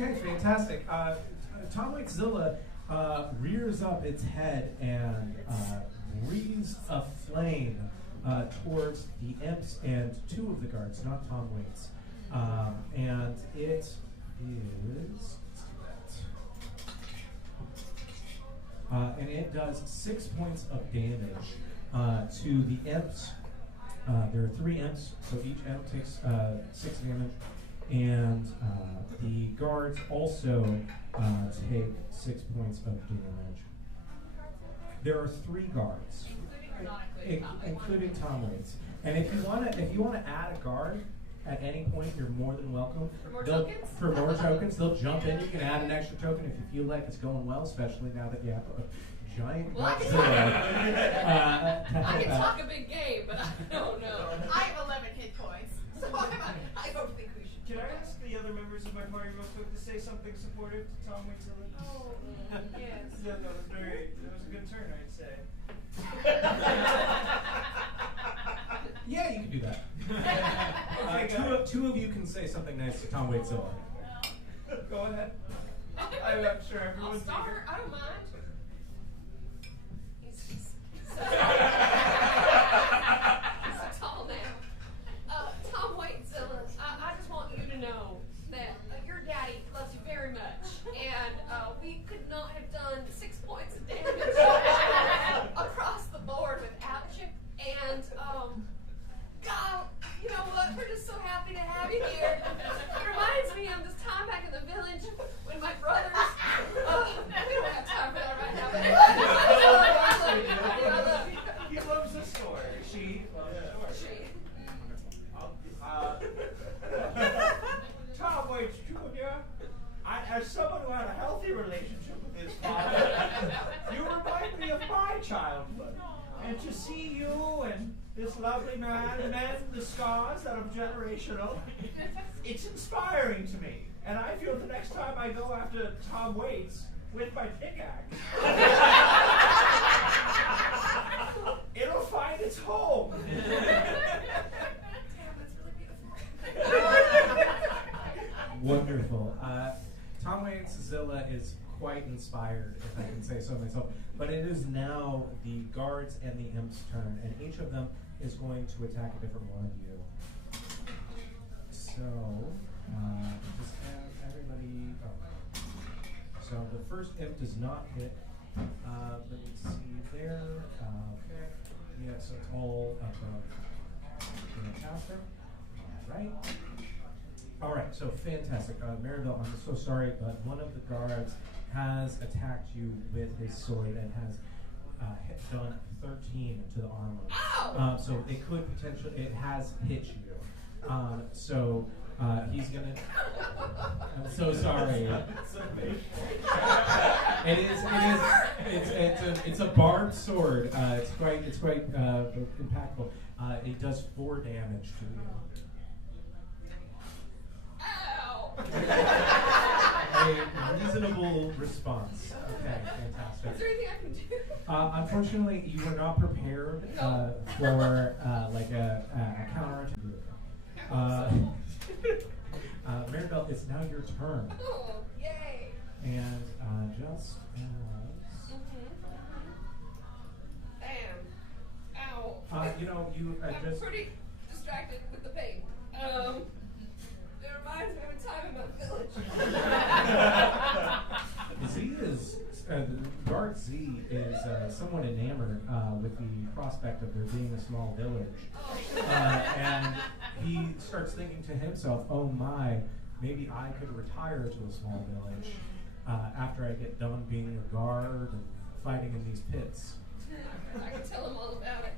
Okay, fantastic. Tom Waitszilla rears up its head and breathes a flame towards the imps and two of the guards, not Tom Waits. And it is... and it does 6 points of damage to the imps. There are 3 imps, so each imp takes 6 damage. And the guards also take 6 points of damage. There are 3 guards, including Tom Waits. And if you want to add a guard at any point, you're more than welcome. For more tokens, they'll jump in. You can add an extra token if you feel like it's going well, especially now that you have a giant Godzilla. I can talk a big game, but I don't know. I have 11 hit points, so I don't think we should. Can I ask the other members of my party real quick to say something supportive to Tom Waitszilla? Oh, yes. Yeah, that was a good turn, I'd say. Yeah, you can do that. Two of you can say something nice to Tom Waitszilla. Go ahead. I'm not sure I'll everyone's start. I don't mind. He's so tall now. Tom Waitszilla, I just want you to know that your daddy loves you very much, and we could not have done 6 points of damage across the board without you. And God, you know what? We're just so happy to have you here. It reminds me of this time back in the village when my brothers. We don't have time for that right now, but I love you. He loves the story. She loves the story. Tom Waits Jr., as someone who had a healthy relationship with his father, you remind me of my childhood. And to see you and this lovely man mend the scars that are generational, it's inspiring to me. And I feel the next time I go after Tom Waits with my pickaxe, it'll find its home. Wonderful. Tom Waitszilla is quite inspired, if I can say so myself. But it is now the guards and the imps' turn, and each of them is going to attack a different one of you. So, just have everybody. Oh. So the first imp does not hit. Let me see there. Okay. Yeah, so it's all above the All right. All right, so fantastic. Maribel, I'm so sorry, but one of the guards has attacked you with his sword and has done 13 to the armor. So it could potentially, it has hit you. So he's gonna. I'm so sorry. It's a barbed sword. It's quite impactful. It does 4 damage to you. A reasonable response. Okay, fantastic. Is there anything I can do? Unfortunately, you were not prepared for like a counter attack. Maribel, it's now your turn. Oh, yay! And just as... Bam. Ow. You I'm just... pretty distracted with the pain. It reminds me of a time in my village. Z is... Guard Z is somewhat enamored with the prospect of there being a small village. And he starts thinking to himself, oh my, maybe I could retire to a small village after I get done being a guard and fighting in these pits. I can tell him all about it.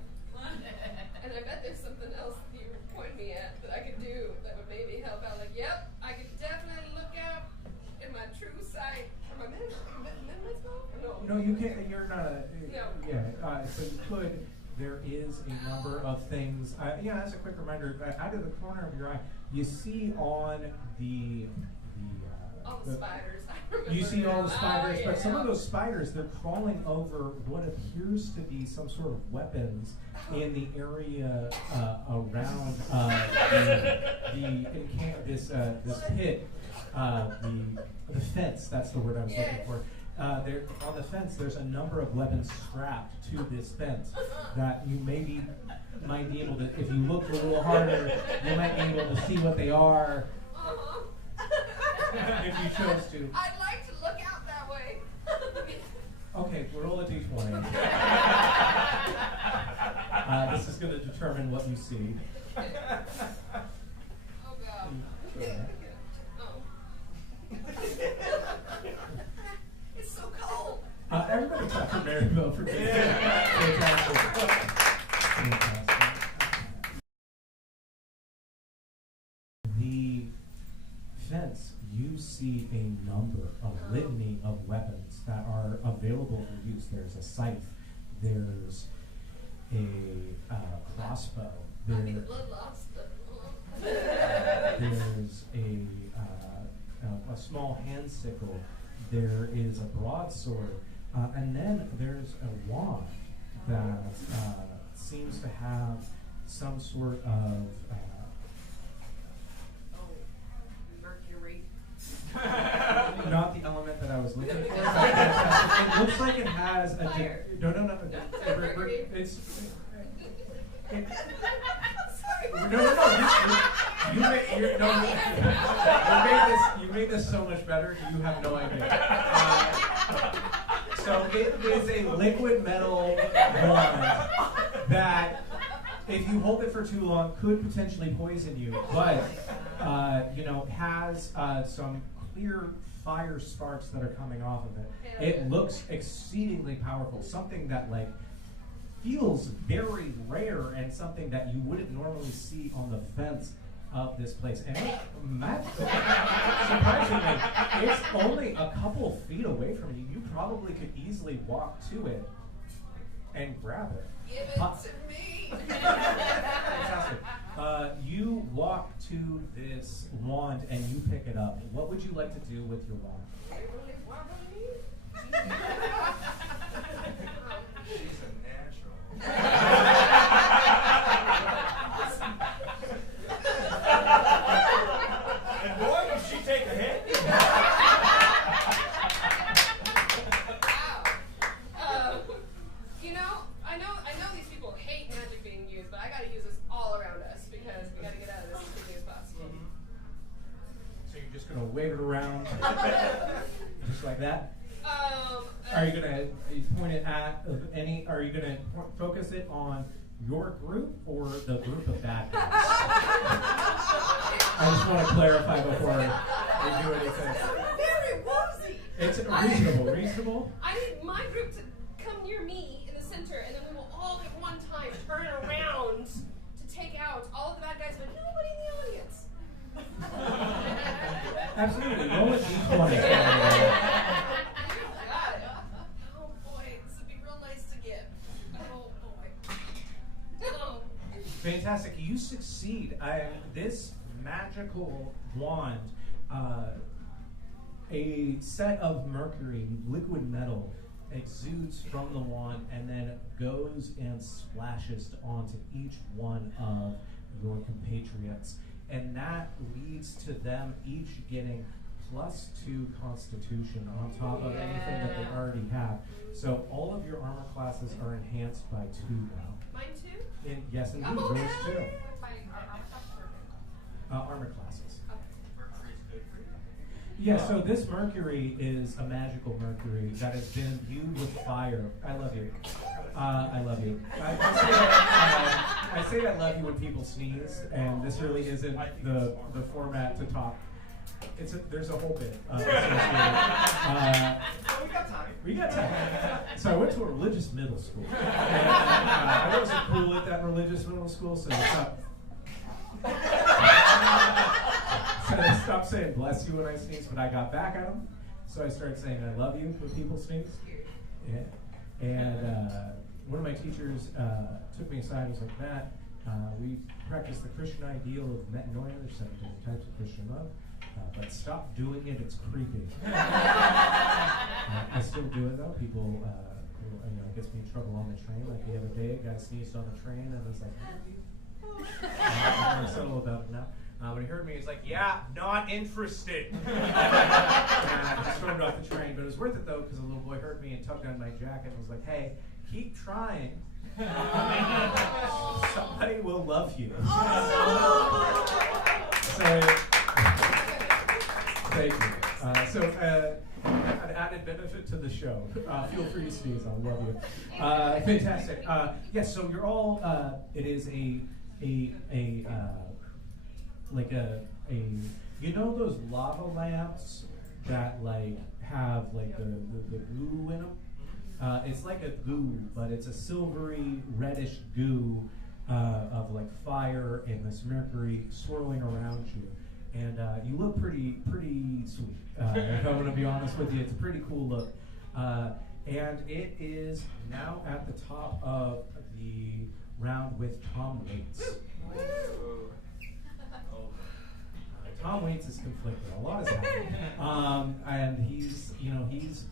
And I bet there's something else you point me at that I could do that would maybe help out. Like, yep, I could definitely look out in my true sight. Or my minutes No. No, you can't. You're not a. No. Yeah. So you could. There is a number of things. As a quick reminder, out of the corner of your eye, you see on the all the spiders. I remember you see all the spiders, yeah. but some of those spiders, they're crawling over what appears to be some sort of weapons in the area around this pit. the fence. That's the word I was looking for. There on the fence, there's a number of weapons strapped to this fence that you might be able to, if you look a little harder, you might be able to see what they are. If you chose to. I'd like to look out that way. Okay, roll a d20. This is going to determine what you see. Oh God. Oh. It's so cold. Everybody clap for Maryville for being fantastic. The fence, you see a number, a litany of weapons that are available for use. There's a scythe, there's a crossbow, there's a small hand sickle, there is a broadsword, and then there's a wand that seems to have some sort of Mercury. not the element that I was looking for. It looks like it has a Fire. no. Mercury. It's Sorry. You made this so much better. You have no idea. So it is a liquid metal wand that, if you hold it for too long, could potentially poison you, but has some clear fire sparks that are coming off of it. It looks exceedingly powerful, something that feels very rare and something that you wouldn't normally see on the fence of this place. And surprisingly, it's only a couple feet away from you. You probably could easily walk to it and grab it. Give it to me. Fantastic. You walk to this wand and you pick it up. What would you like to do with your wand? She's a natural. And boy, did she take a hit. I know these people hate magic being used, but I gotta use this all around us because we gotta get out of this as quickly as possible. So you're just gonna wave it around, just like that. Are you gonna point it at any? Are you gonna focus it on your group or the group of bad guys? I just want to clarify before we do anything. Very woozy. It's reasonable. Reasonable. I need my group to come near me in the center, and then we will all at one time turn around to take out all of the bad guys, but nobody in the audience. Absolutely. Roll a d20. Got it. Oh boy, this would be real nice to get. Oh boy. Oh. Fantastic. You succeed. This magical wand, a set of mercury, liquid metal, exudes from the wand and then goes and splashes onto each one of your compatriots. And that leads to them each getting +2 Constitution on top of anything that they already have. So all of your armor classes are enhanced by 2 now. Mine too? Yes, indeed. Oh, Yours hell too. yeah. Armor classes. Mercury's good for you. Yeah, so this mercury is a magical mercury that has been imbued with fire. I love you. I love you. I say I love you when people sneeze, and this really isn't the format to talk. There's a whole bit associated. We got time. We got time. So I went to a religious middle school. And, I wasn't cool at that religious middle school, so I stopped saying bless you when I sneeze, but I got back at them. So I started saying I love you when people sneeze. Yeah. And one of my teachers took me aside and was like, Matt, we practice the Christian ideal of metanoia. There's 7 different types of Christian love. But stop doing it, it's creepy. I still do it though. People, it gets me in trouble on the train. Like the other day, a guy sneezed on the train and was like, I'm more subtle about it now. When he heard me, he's like, "Yeah, not interested." And I stormed off the train, but it was worth it though because the little boy heard me and tugged on my jacket and was like, "Hey, keep trying. Somebody will love you." So, thank you. An added benefit to the show. Feel free to sneeze. I love you. Fantastic. Yes. So you're all. It is you know those lava lamps that like have like the goo in them. It's like a goo, but it's a silvery reddish goo of like fire and this mercury swirling around you. And you look pretty sweet. If I'm going to be honest with you, it's a pretty cool look. And it is now at the top of the round with Tom Waits. Tom Waits is conflicted. A lot is happening, and he's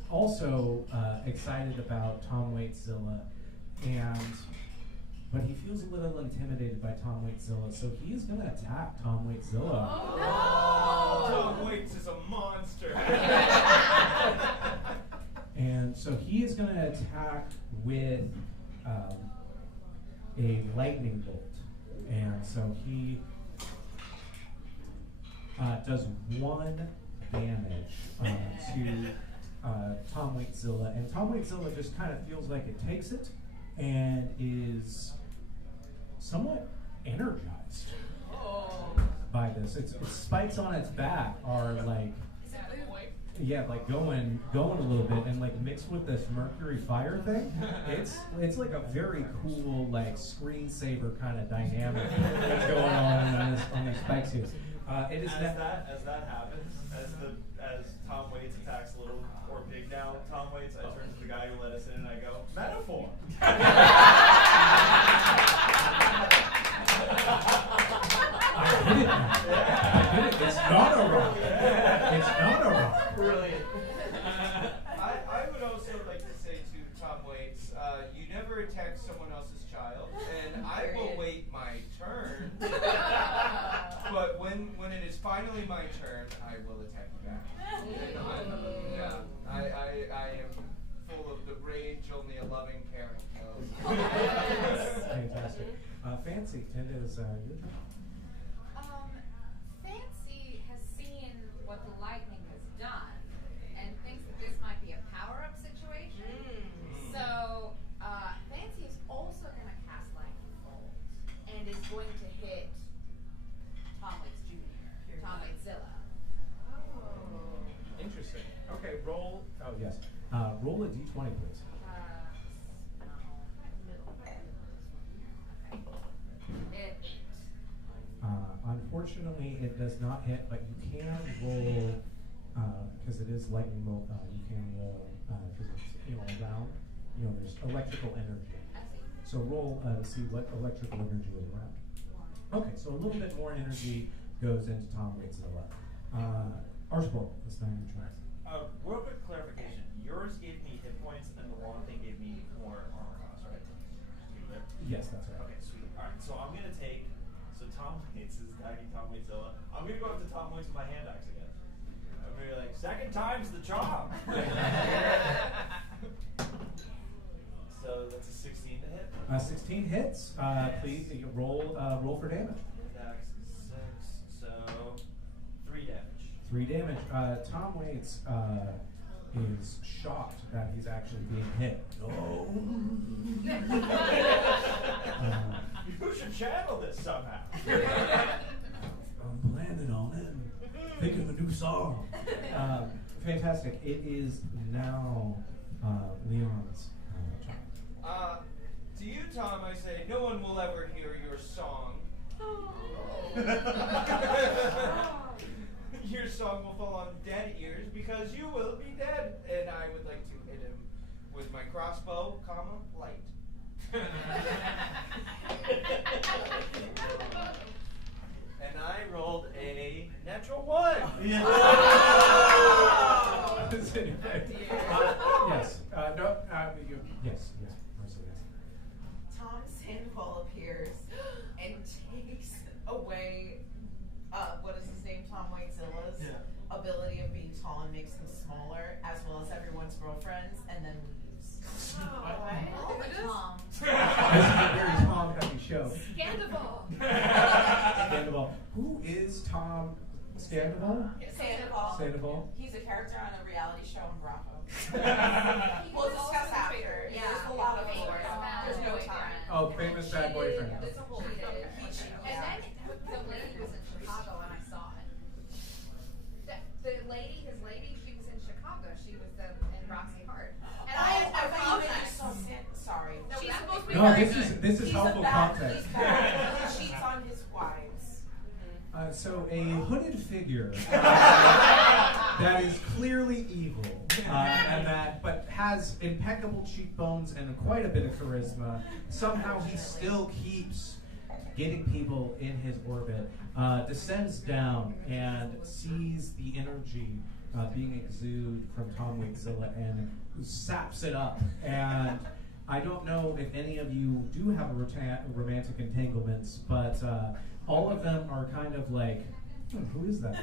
also excited about Tom Waitszilla, but he feels a little intimidated by Tom Waitszilla, so he is going to attack Tom Waitszilla. Oh, no! Tom Waits is a monster. And so he is going to attack with a lightning bolt, and so he does 1 damage to Tom Waitszilla, and Tom Waitszilla just kind of feels like it takes it and is somewhat energized by this. Its spikes on its back are like, yeah, like going a little bit, and like mixed with this mercury fire thing, it's like a very cool like screensaver kind of dynamic that's going on these spikes here. It is as that happens, as Tom Waits attacks little or big now Tom Waits, I turn to the guy who let us in and I go, metaphor. It's not a rock. It's not a rock. Brilliant. I would also like to say to Tom Waits, you never attack someone else's child, and I will wait my turn. But when it is finally my turn, I will attack you back. I am full of the rage only a loving parent knows. Fantastic. Fancy, it is your turn. Fancy has seen what the lightning has done and thinks that this might be a power-up situation. So Fancy is also going to cast lightning bolt and is going to hit Tom Waits Jr., Tom Waitszilla. Interesting. Okay, roll. Oh yes. Roll a d20, please. Unfortunately, it does not hit, but you can roll because it is lightning bolt. You can roll because it's around. There's electrical energy. So roll to see what electrical energy is around. Okay, so a little bit more energy goes into Tom Waitszilla. Archibald, this time you try. Real quick clarification. Yours gave me hit points, and the long thing gave me more armor cost, right? Yes, that's right. Okay, sweet. All right, so I'm gonna take. So Tom Waits is attacking Tom Waitszilla. I'm gonna go up to Tom Waits with my hand axe again. I'm gonna be like, second time's the charm. So that's a 16 to hit. 16 hits. Please roll for damage. Hand axe is 6, so 3 damage. 3 damage. Tom Waits is shocked that he's actually being hit. Oh. You should channel this somehow. I'm planning on it. Thinking of a new song. Fantastic. It is now Leon's turn. To you, Tom, I say, no one will ever hear your song. Your song will fall on dead ears because you will be dead. And I would like to hit him with my crossbow, light. And I rolled a natural 1. Yes. Yes. Mercy, yes. Tom Sandoval appears and takes away Tom Waitzilla's ability of being tall and makes them smaller, as well as everyone's girlfriends, and then leaves. Tom. This is a very Tom heavy show. Scandal. Sandoval. Who is Tom Sandoval? Sandoval. Sandoval. He's a character on a reality show in Bravo. He We'll was also discuss the after. traitor. Yeah, there's a lot of Famous bad There's no boyfriend. time. Oh, famous bad boyfriend. There's a whole Cheated. Yeah. And then the lady was in Chicago and I saw it. His lady, she was in Chicago. She was in Roxy Hart. And I I thought found you that. so sorry. No, She's that supposed to be No, very this good. is helpful context. He's bad. He cheats on his wives. So a hooded figure that is clearly evil, but has impeccable cheekbones and quite a bit of charisma. Somehow he still keeps getting people in his orbit. Descends down and sees the energy being exuded from Tom Waitzilla and saps it up. And I don't know if any of you do have romantic entanglements, but all of them are kind of like, who is that?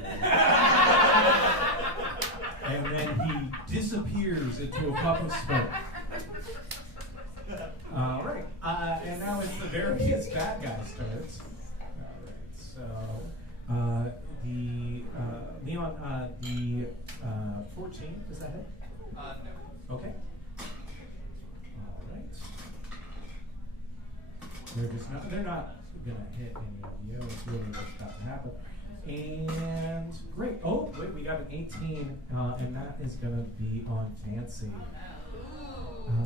And then he disappears into a puff of smoke. All right, and now it's the various bad guys' turns. All right, so the Leon, the 14, is that it? No. Okay. All right. They're not gonna hit any of you. It's really what's about to happen. And great. Oh, wait, we got an 18, and that is gonna be on Fancy.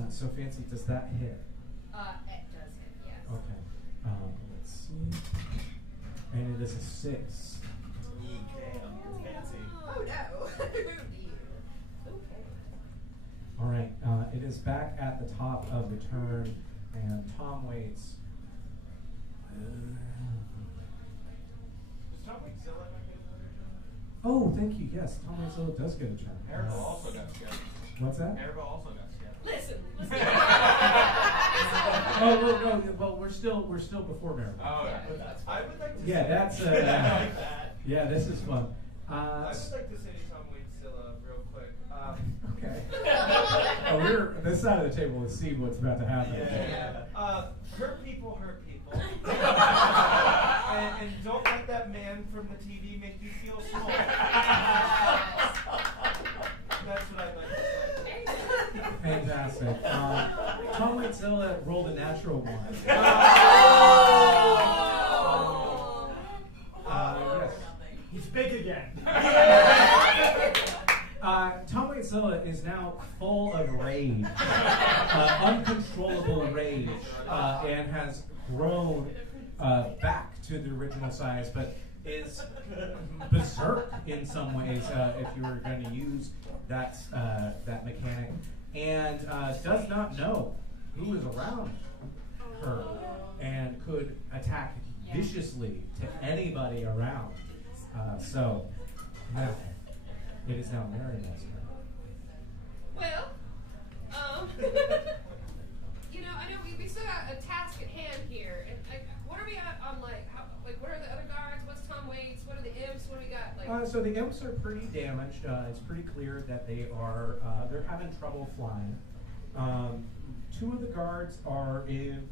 So Fancy, does that hit? It does hit, yes. Okay. Let's see. And it is a 6. Fancy. Oh no. Okay. All right. It is back at the top of the turn, and Tom waits. Does Tom Waitzilla not get another turn? Oh, thank you. Yes, Tom Waitzilla does get a turn. Maribel also got scared. What's that? Maribel also got scared. Listen. Oh, no. Well, we're still before Maribel. Oh, yeah. That's I would like to Yeah, say, that's I like that. yeah. This is fun. I would like to say to Tom Waitzilla real quick. Okay. Oh, we're this side of the table to see what's about to happen. Hurt people hurt people. and don't let that man from the TV make you feel small. That's what I'd like to say. Fantastic. Tom Waitzilla rolled a natural 1. Yes. He's big again. Tom Waitzilla is now full of rage, uncontrollable rage, and has grown back to the original size, but is berserk in some ways if you were going to use that mechanic, and does not know who is around her, and could attack viciously to anybody around. So now it is now Marionette's turn. Well, I know we still got a task at hand here. And what are we at on what are the other guards? What's Tom Waits? What are the imps? What do we got? So the imps are pretty damaged. It's pretty clear that they're having trouble flying. 2 of the guards are in,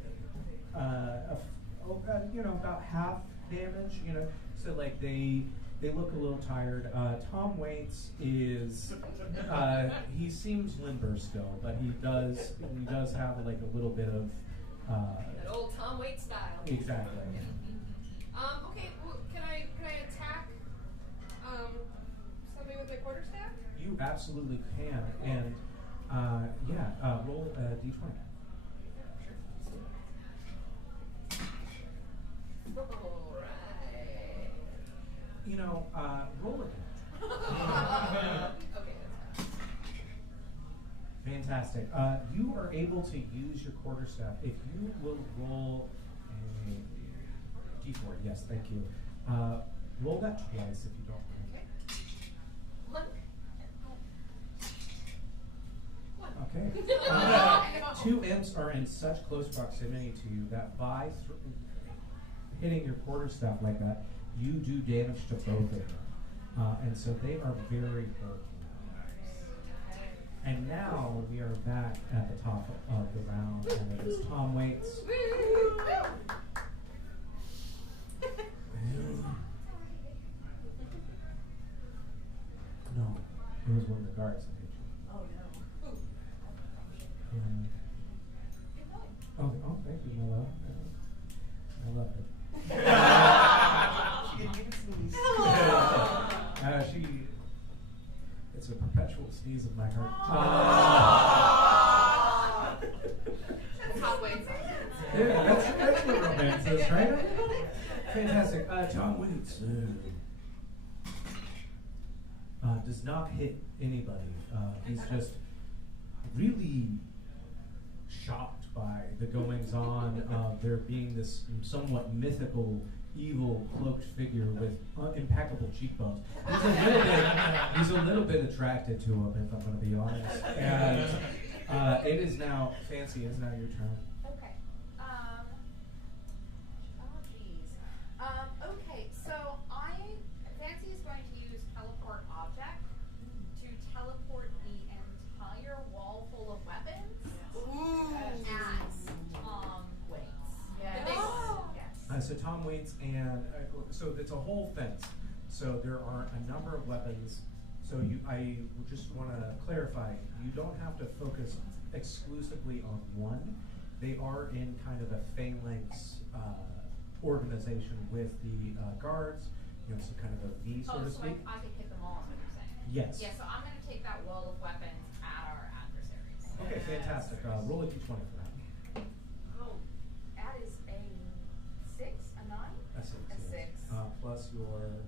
about half damage. So like they look a little tired. Tom Waits is he seems limber still, but he does have like a little bit of That old Tom Waits style. exactly. Okay. Well, can I attack somebody with my quarterstaff? You absolutely can, and roll a d20. Alright. Roll it. Okay, that's fine. Fantastic. You are able to use your quarterstaff. If you will roll a d4, yes, thank you. Roll that twice if you don't mind. Okay. Okay. 2 imps are in such close proximity to you that by hitting your quarterstaff like that, you do damage to both of them. And so they are very bulky. And now we are back at the top of the round, and it is Tom Waits. No, it was one of the guards that hit you. Oh no. And, oh, thank you, my love. I love it. It's a perpetual sneeze of my heart. Tom Waits. Yeah, that's what romance is, right? Fantastic. Tom Waits does not hit anybody. He's just really shocked by the goings on of there being this somewhat mythical, evil, cloaked figure with impeccable cheekbones. He's a little bit attracted to him, if I'm going to be honest. And it is now, Fancy, it's now your turn. Okay. Okay, so Fancy is going to use teleport object to teleport the entire wall full of weapons at Tom Waits. Yes. The big one. Yes. So Tom Waits, and so it's a whole fence. So there are a number of weapons. So I just want to clarify, you don't have to focus exclusively on one. They are in kind of a phalanx organization with the guards, so kind of a V, so to So speak. I could hit them all, is what you're saying? Yes. Yeah, so I'm going to take that wall of weapons at our adversaries. Okay, fantastic. Roll a d20 for that. Oh, that is a 6, a 9? A 6. A yes. 6. Plus your...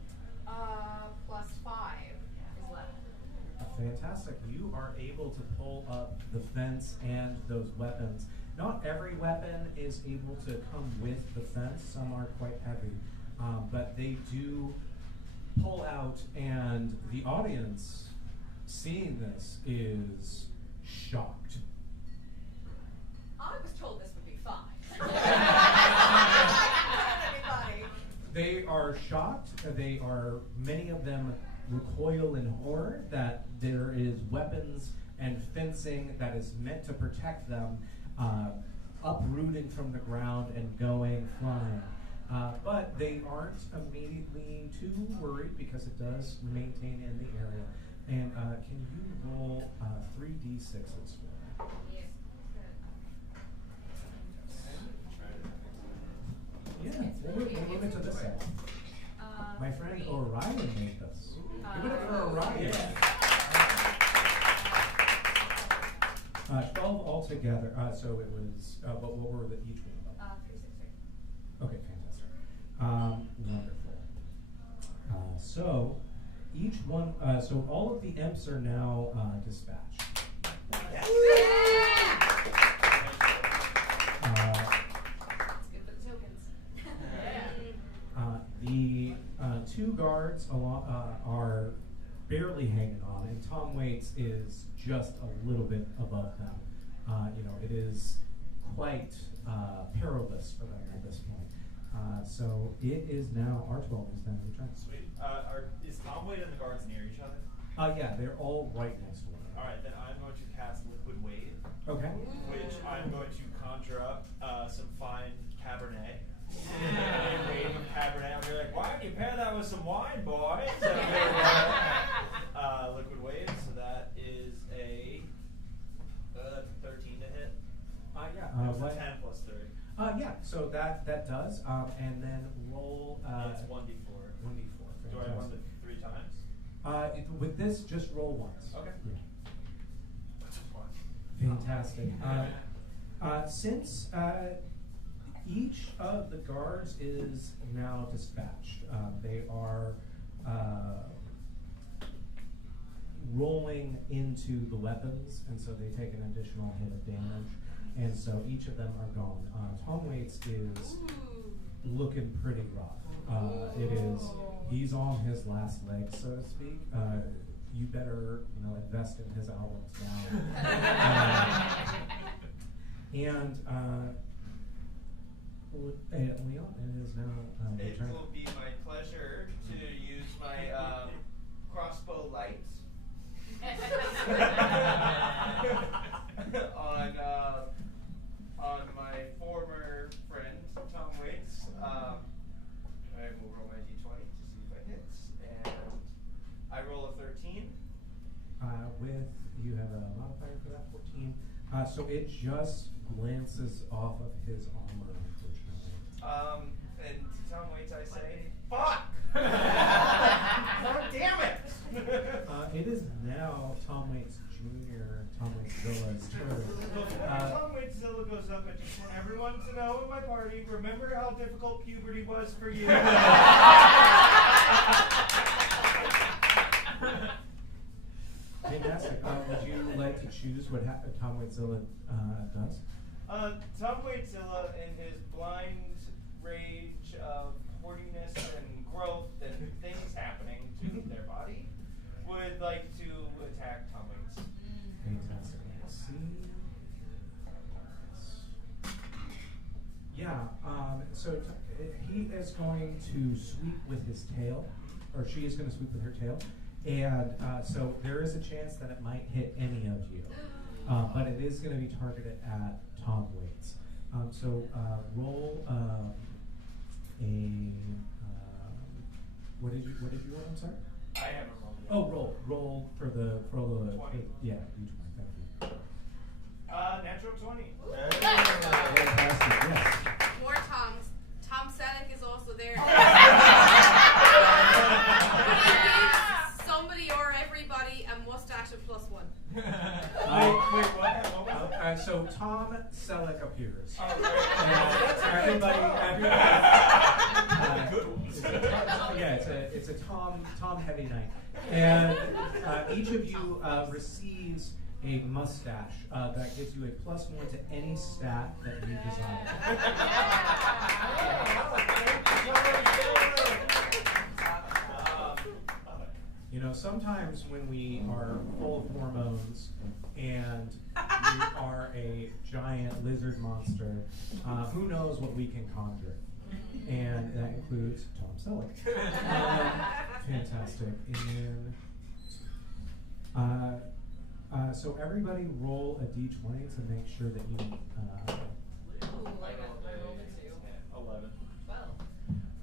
Plus 5 is 11. Fantastic. You are able to pull up the fence and those weapons. Not every weapon is able to come with the fence. Some are quite heavy. But they do pull out, and the audience seeing this is shocked. I was told this would be fine. They are shocked. They are, many of them recoil in horror that there is weapons and fencing that is meant to protect them uprooting from the ground and going flying. But they aren't immediately too worried because it does maintain in the area. And can you roll 3d6s for me? Yes. Yeah, we'll move it to this side. My friend Orion made this. Give it up for Orion. 12 altogether. So it was, what were each one about? 363. Okay, fantastic. Wonderful. So each one, so all of the imps are now dispatched. It's good for the tokens. The two guards are barely hanging on, and Tom Waits is just a little bit above them. It is quite perilous for them at this point. So it is now R12 is now your turn. Sweet. Is Tom Wade and the guards near each other? Yeah, they're all right next to one another. Alright, then I'm going to cast Liquid Wade, Okay. which I'm going to conjure up some fine Cabernet. A wave of Cabernet. I'm like, why don't you pair that with some wine, boy? So Liquid Wade, so that is a 13 to hit. Yeah. It's a 10 plus 3. Yeah. So that does, and then roll. It's 1d4. 1d4. Do I run it 3 times? With this, just roll once. Okay. Yeah. Just one. Fantastic. Since each of the guards is now dispatched, they are rolling into the weapons, and so they take an additional hit of damage, and so each of them are gone. Tom Waits is looking pretty rough. He's on his last legs, so to speak. You better, invest in his albums now. And Leon, it is now your It turn. will be my pleasure to use my with, you have a modifier for that, 14. So it just glances off of his armor, unfortunately. And to Tom Waits, I say, fuck! God damn it! It is now Tom Waits Jr., Tom Waits Villa's turn. Before Tom Waits Zilla goes up, I just want everyone to know in my party, remember how difficult puberty was for you? Fantastic. Would you like to choose what Tom Waits Zilla does? Tom Waits Zilla, in his blind rage of horniness and growth and things happening to their body, would like to attack Tom Waits. Fantastic. Let's see. Yeah, so he is going to sweep with his tail, or she is going to sweep with her tail, and so there is a chance that it might hit any of you, but it is going to be targeted at Tom Waits. So roll what did you roll? I'm sorry. I haven't rolled it. Oh, roll for the 20. yeah, D20. Thank you. Natural 20. Fantastic. Yes. More Toms. Tom Selleck is also there. Somebody or everybody a mustache of +1. Wait, what? So Tom Selleck appears. Oh, And everybody. Good ones. Yeah, it's a Tom heavy night, and each of you receives a mustache that gives you a +1 to any stat that you desire. You know, sometimes when we are full of hormones and we are a giant lizard monster, who knows what we can conjure? And that includes Tom Selleck. Fantastic. And so everybody roll a d20 to make sure that you. Ooh, like I rolled a 2. 11. 12.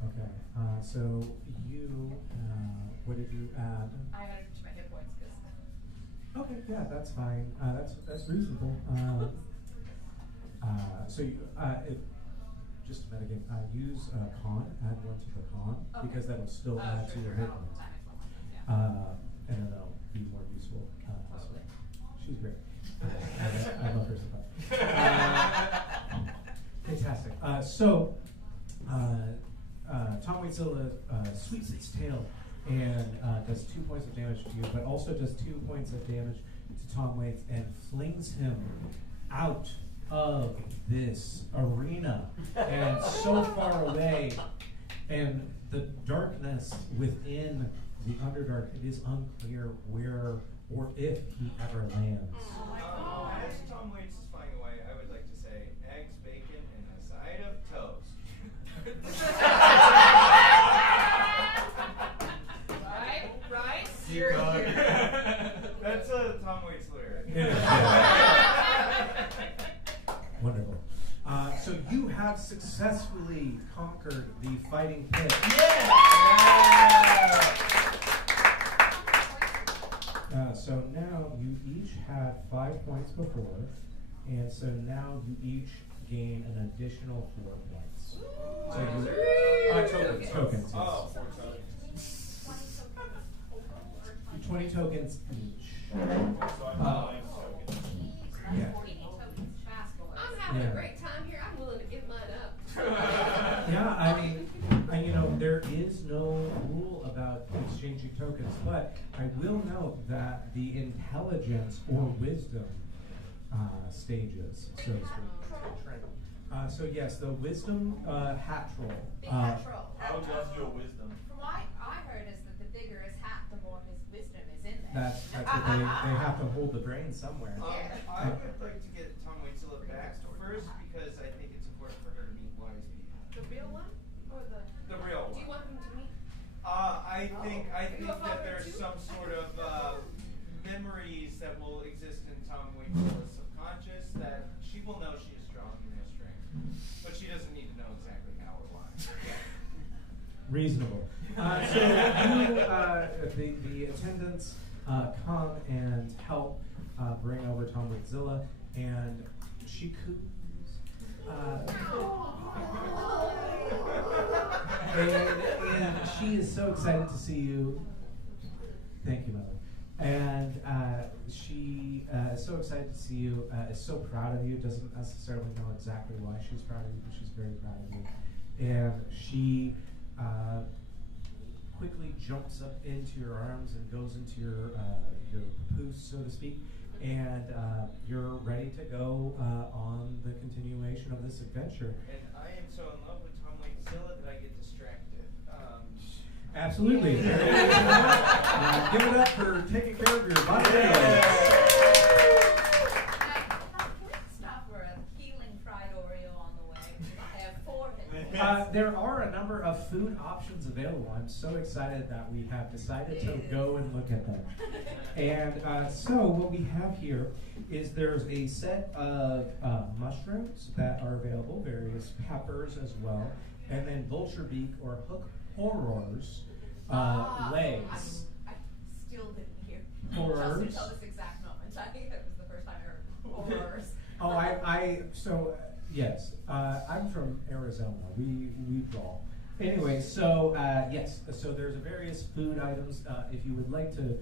Okay. So you. What did you add? I added to my hit points because. Okay. Yeah, that's fine. That's reasonable. So you. Just a metagame. Use con. Add 1 to the con because that'll still add to your hit points. And then that'll be more useful. She's great. I love her so much. Fantastic. So Tom Waits Zilla sweeps its tail and does 2 points of damage to you, but also does 2 points of damage to Tom Waits and flings him out of this arena and so far away, and the darkness within the Underdark, it is unclear where or if he ever lands. As Tom Waits is flying away, I would like to say eggs, bacon, and a side of toast. Right? You're That's a Tom Waits lyric. Wonderful. So you have successfully conquered the fighting pit. So now you each had 5 points before, and so now you each gain an additional 4 points. So you tokens. Oh, Yes. 4 tokens. 20 tokens each. So I'm buying tokens. Yeah. We need tokens fast, boys. I'm having Yeah. a great time here. I'm willing to give mine up. Yeah, I mean, you know, there is no rule about exchanging tokens, but I will note that the intelligence or wisdom stages, so to speak. So yes, the wisdom hat troll. Big hat troll. How would you have to do a wisdom? From what I heard is that the bigger his hat, the more his wisdom is in there. That's what they have to hold the brain somewhere. I would like to get Tom Waits back first because I think it's important for her to meet wise people. The real one? Or The real do you one. want them to meet? I think You a that father there's too? some sort of memories that will exist in Tom Waits' subconscious that she will know she is strong in her strength, but she doesn't need to know exactly how or why. Reasonable. So you, the attendants come and help bring over Tomfoolery, and she coos. And she is so excited to see you. Thank you, Mother. And she is so excited to see you, is so proud of you, doesn't necessarily know exactly why she's proud of you, but she's very proud of you. And she quickly jumps up into your arms and goes into your papoose, so to speak, and you're ready to go on the continuation of this adventure. And I am so in love with Tomfoolery that I get distracted. Absolutely. Give it up for taking care of your body. Can we stop for a healing fried Oreo on the way? I have 4 hit. There are a number of food options available. I'm so excited that we have decided to go and look at them. And so what we have here is there's a set of mushrooms that are available, various peppers as well, and then vulture beak or hook horrors, legs. I still didn't hear. Horrors. Until this exact moment. I think that was the first time I heard horrors. Oh, yes, I'm from Arizona. We draw. Anyway, so yes, so there's various food items. If you would like to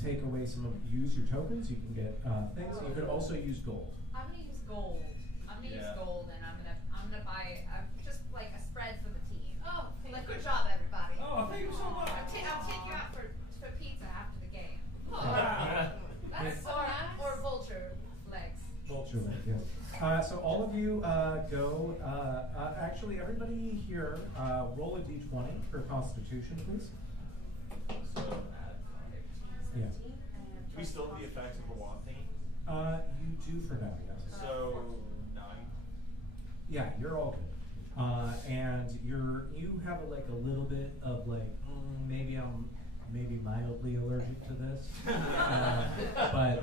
take away use your tokens, you can get things. You could also use gold. I'm gonna use gold. I'm gonna use gold, and I'm gonna buy just like a spread for the team. Oh, Like, good job, everybody. Oh, thank you so much. I'll take you out for pizza after the game. That's so nice. Or vulture legs. Vulture leg, yes. So all of you go. Actually, everybody here, roll a d20 for Constitution, please. So, Yeah. do we still have the effects of the wand thing? You do for now, yes. So 9. Yeah, you're all good. And you have a little bit of maybe I'm mildly allergic to this, but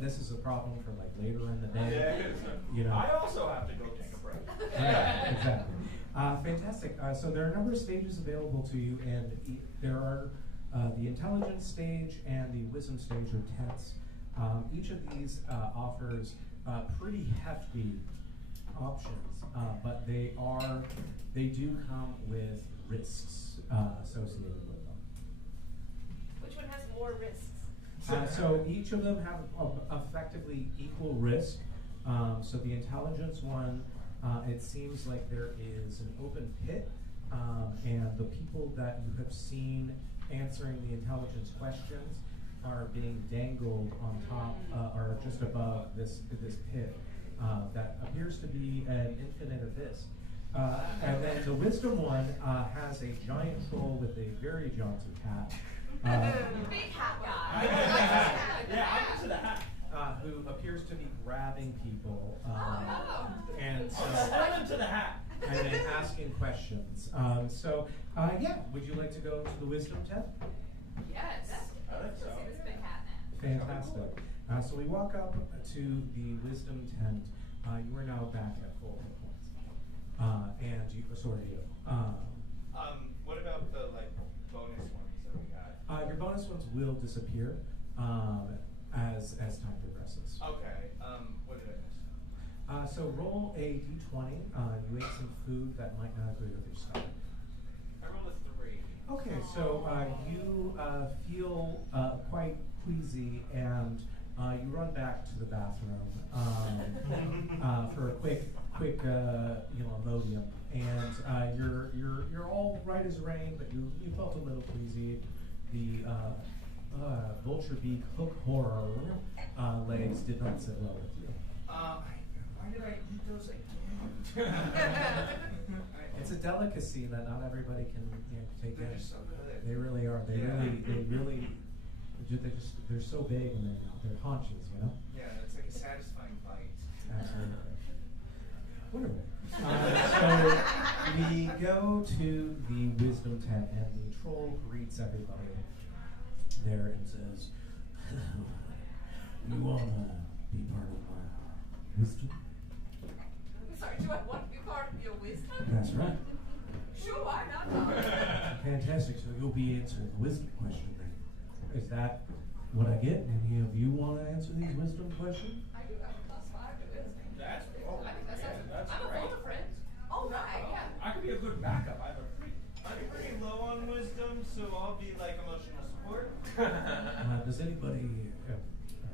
this is a problem for later in the day. You know. I also have to go take a break. Yeah, exactly. Fantastic. So there are a number of stages available to you, and there are the intelligence stage and the wisdom stage or tense. Each of these offers pretty hefty options, but they do come with risks associated with them. Which one has more risks? So each of them have effectively equal risk. So the intelligence one, it seems like there is an open pit, and the people that you have seen answering the intelligence questions are being dangled on top or just above this pit that appears to be an infinite abyss. And then the wisdom one has a giant troll with a very jaunty hat. Big hat guy. Yeah, I'm into the hat. Who appears to be grabbing people and so Run into the hat. and then asking questions. Yeah, would you like to go to the wisdom tent? Yes. I think so. See this big hat man. Fantastic. So we walk up to the wisdom tent. You are now back at full hit points, and What about the bonus ones that we got? your bonus ones will disappear as time progresses. Okay. What did I miss? So roll a d20. You ate some food that might not agree with your stomach. I rolled a 3. Okay, so you feel quite queasy, and you run back to the bathroom for a quick Imodium, and you're all right as rain, but you felt a little queasy. The vulture beak hook horror legs did not sit well with you. Why did I eat those again? It's a delicacy that not everybody can take They're in. so good. They really are. They're so big and they're haunches, you know. Yeah, it's like a satisfying bite. Absolutely. Wonderful. So we go to the wisdom tent, and the troll greets everybody there and says, "You wanna be part of my wisdom?" I'm sorry, do I want to be part of your wisdom? That's right. Sure, why not? Fantastic. So you'll be answering the wisdom question then. is that what I get? Any of you want to answer these wisdom questions? I do have a +5 to wisdom. That's I think that sounds. that's I'm a great. phone friend. All right, yeah. I could be a good backup. I'm pretty low on wisdom, so I'll be like emotional support. Does anybody? All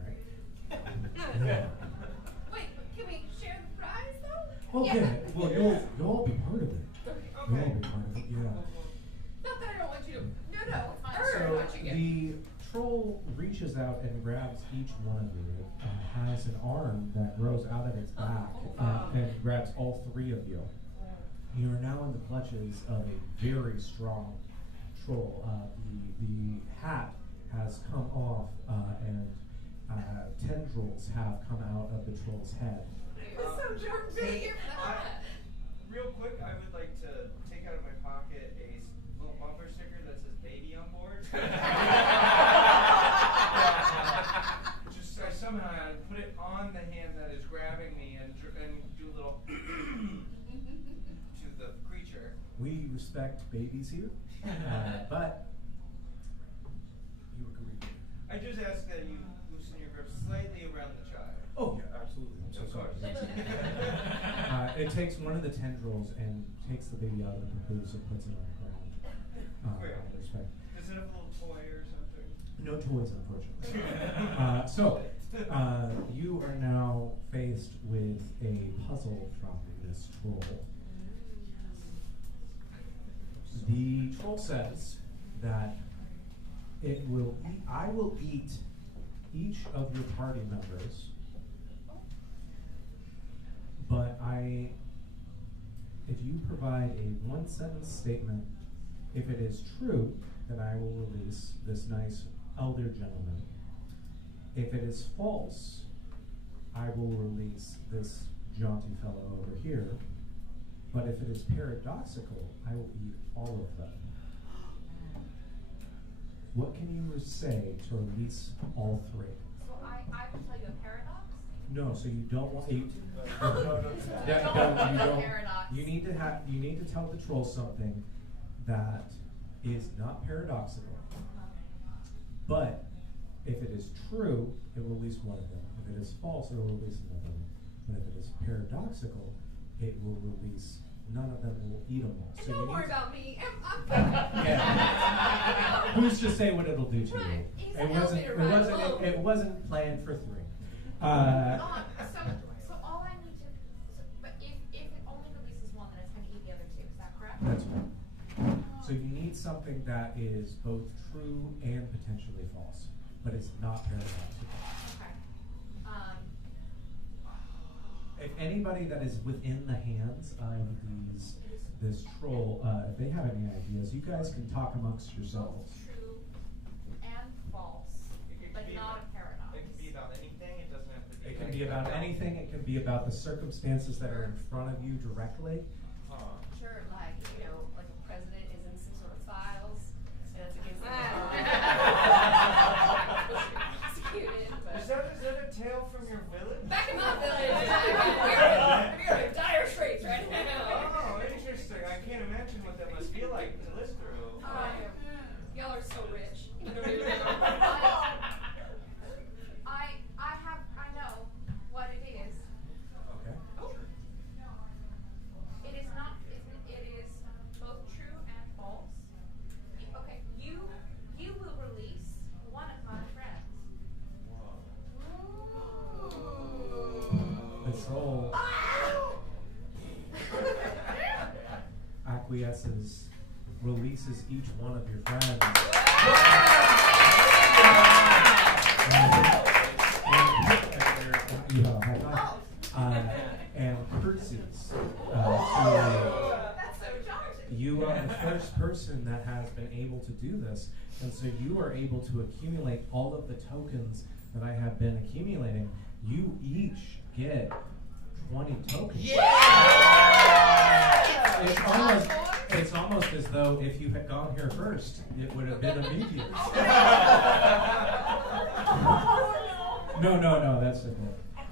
right. Yeah. Wait, can we share the prize though? Okay. Well, you'll all be part of it. You'll all Okay. be part of it. Yeah. Not that I don't want you to. No. Fine. Earn So what you get. the troll reaches out and grabs each one of you. It has an arm that grows out of its back and grabs all three of you. You are now in the clutches of a very strong troll. The hat has come off and tendrils have come out of the troll's head. It's so dark big. Real quick, I would like to take out of my pocket a little bumper sticker that says "baby on board." Just somehow I put it on the hand that is grabbing me and do a little to the creature. We respect babies here, but you agree. I just ask that you loosen your grip slightly around the child. Oh yeah, absolutely. I'm so Of sorry. course. It takes one of the tendrils and takes the baby out of the papoose and puts it on the ground. Great. Out of respect. Does it have a little toy or something? No toys, unfortunately. You are now faced with a puzzle from this troll. The troll says that I will eat each of your party members, but if you provide a one-sentence statement, if it is true, then I will release this nice elder gentleman. If it is false, I will release this jaunty fellow over here. But if it is paradoxical, I will eat all of them. What can you say to release all three? So I will tell you a paradox. No, so you don't want you. Paradox. You need to tell the troll something that is not paradoxical. But if it is true, it will release one of them. If it is false, it will release another one. But if it is paradoxical, it will release none of them and will eat them all. So Don't you worry need about me. I'm fine. Yeah. Who's to say what it'll do to Right. you? He's It an wasn't. elevator It ride wasn't. alone. It wasn't planned for three. So all I need to. But if it only releases one, then it's going to eat the other two. Is that correct? That's right. So you need something that is both true and potentially false, but it's not paradoxical. Okay. If anybody that is within the hands of this troll, if they have any ideas, you guys can talk amongst yourselves. True and false, but not a paradox. It can be about anything. It doesn't have to be. It can be about anything. It can be about the circumstances that are in front of you directly. Sure, like, like a president is in some sort of files, and it's against the executed, Is that a tale from your village? back in my village, we're in dire straits right now. Oh, interesting. I can't imagine what that must feel like to live through. Y'all are so rich. I know what it is. Okay. It is not. It is both true and false. Okay, you will release one of my friends. The troll acquiesces, releases each one of your friends. And curtsies to That's so jarring. you are the first person that has been able to do this, and so you are able to accumulate all of the tokens that I have been accumulating. You each get 20 tokens. It's almost as though if you had gone here first, it would have been immediate. No, that's okay.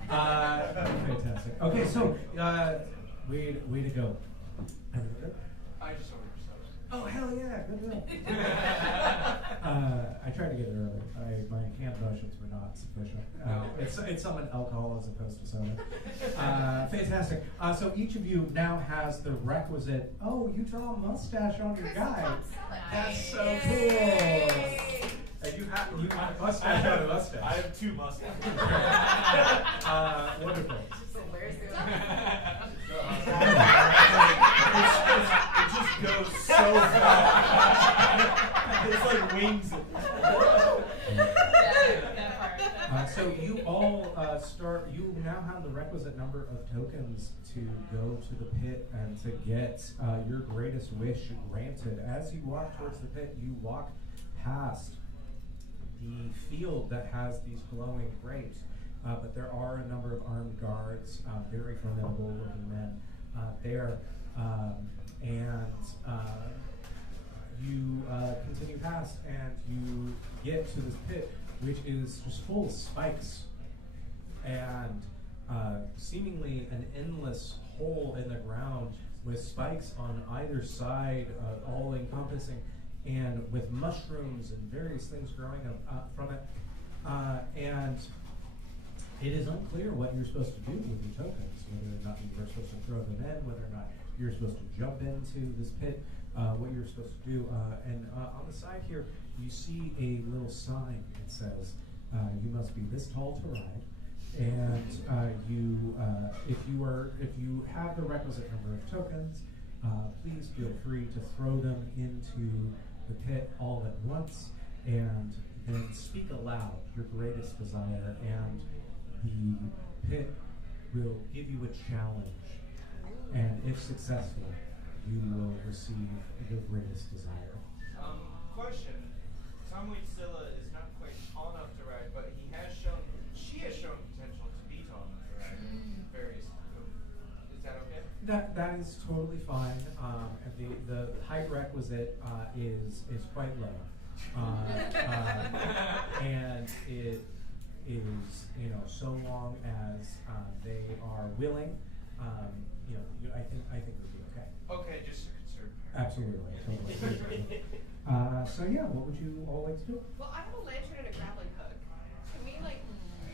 Fantastic. Okay, so way to go. Everything good? I just ordered yourself. Oh hell yeah, good deal. I tried to get it early. my hand motions were not sufficient. It's someone alcohol as opposed to soda. Fantastic. So each of you now has the requisite. Oh, you draw a mustache on your guy. That's so cool. And you have mustache on a mustache. I have 2 mustaches. Wonderful. So where's the It just goes so fast. It's like wings. So you all start. You now have the requisite number of tokens to go to the pit and to get your greatest wish granted. As you walk towards the pit, you walk past the field that has these glowing grapes, but there are a number of armed guards, very formidable looking men there, and you continue past and you get to this pit, which is just full of spikes and seemingly an endless hole in the ground with spikes on either side, all encompassing, and with mushrooms and various things growing up from it. And it is unclear what you're supposed to do with your tokens, whether or not you are supposed to throw them in, whether or not you're supposed to jump into this pit, what you're supposed to do. And on the side here, you see a little sign that says, you must be this tall to ride. And if you have the requisite number of tokens, please feel free to throw them into the pit all at once, and then speak aloud your greatest desire, and the pit will give you a challenge, and if successful, you will receive your greatest desire. Question. Tom Wheatzilla is not quite tall enough to ride, but she has shown potential to be tall enough to ride in various. Is that okay? That is totally fine. And the height requisite is quite low, and it is so long as they are willing. I think it would be okay. Okay, just a concern. Absolutely. Totally. So yeah, what would you all like to do? Well, I have a lantern and a grappling hook. Can we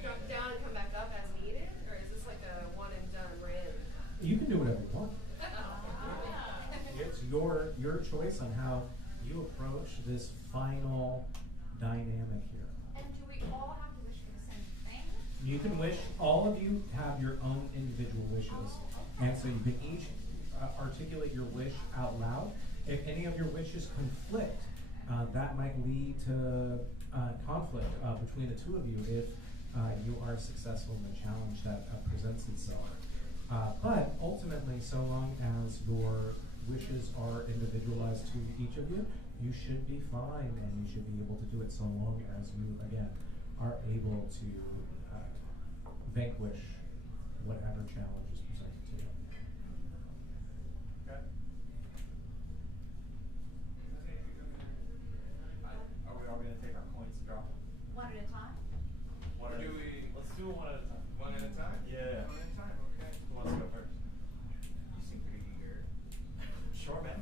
drop down and come back up as needed, or is this like a one and done rin? You can do whatever you want. It's your choice on how you approach this final dynamic here. And do we all have to wish for the same thing? You can wish. All of you have your own individual wishes, and so you can each articulate your wish out loud. If any of your wishes conflict, that might lead to conflict between the two of you if you are successful in the challenge that presents itself. But ultimately, so long as your wishes are individualized to each of you, you should be fine, and you should be able to do it so long as you, again, are able to vanquish whatever challenge is presented to you. Okay. Are we going to take our coins and drop them? One at a time? Let's do it one at a time. One at a time? Yeah. One at a time, okay. Who wants to go first? You seem pretty eager. Sure, man.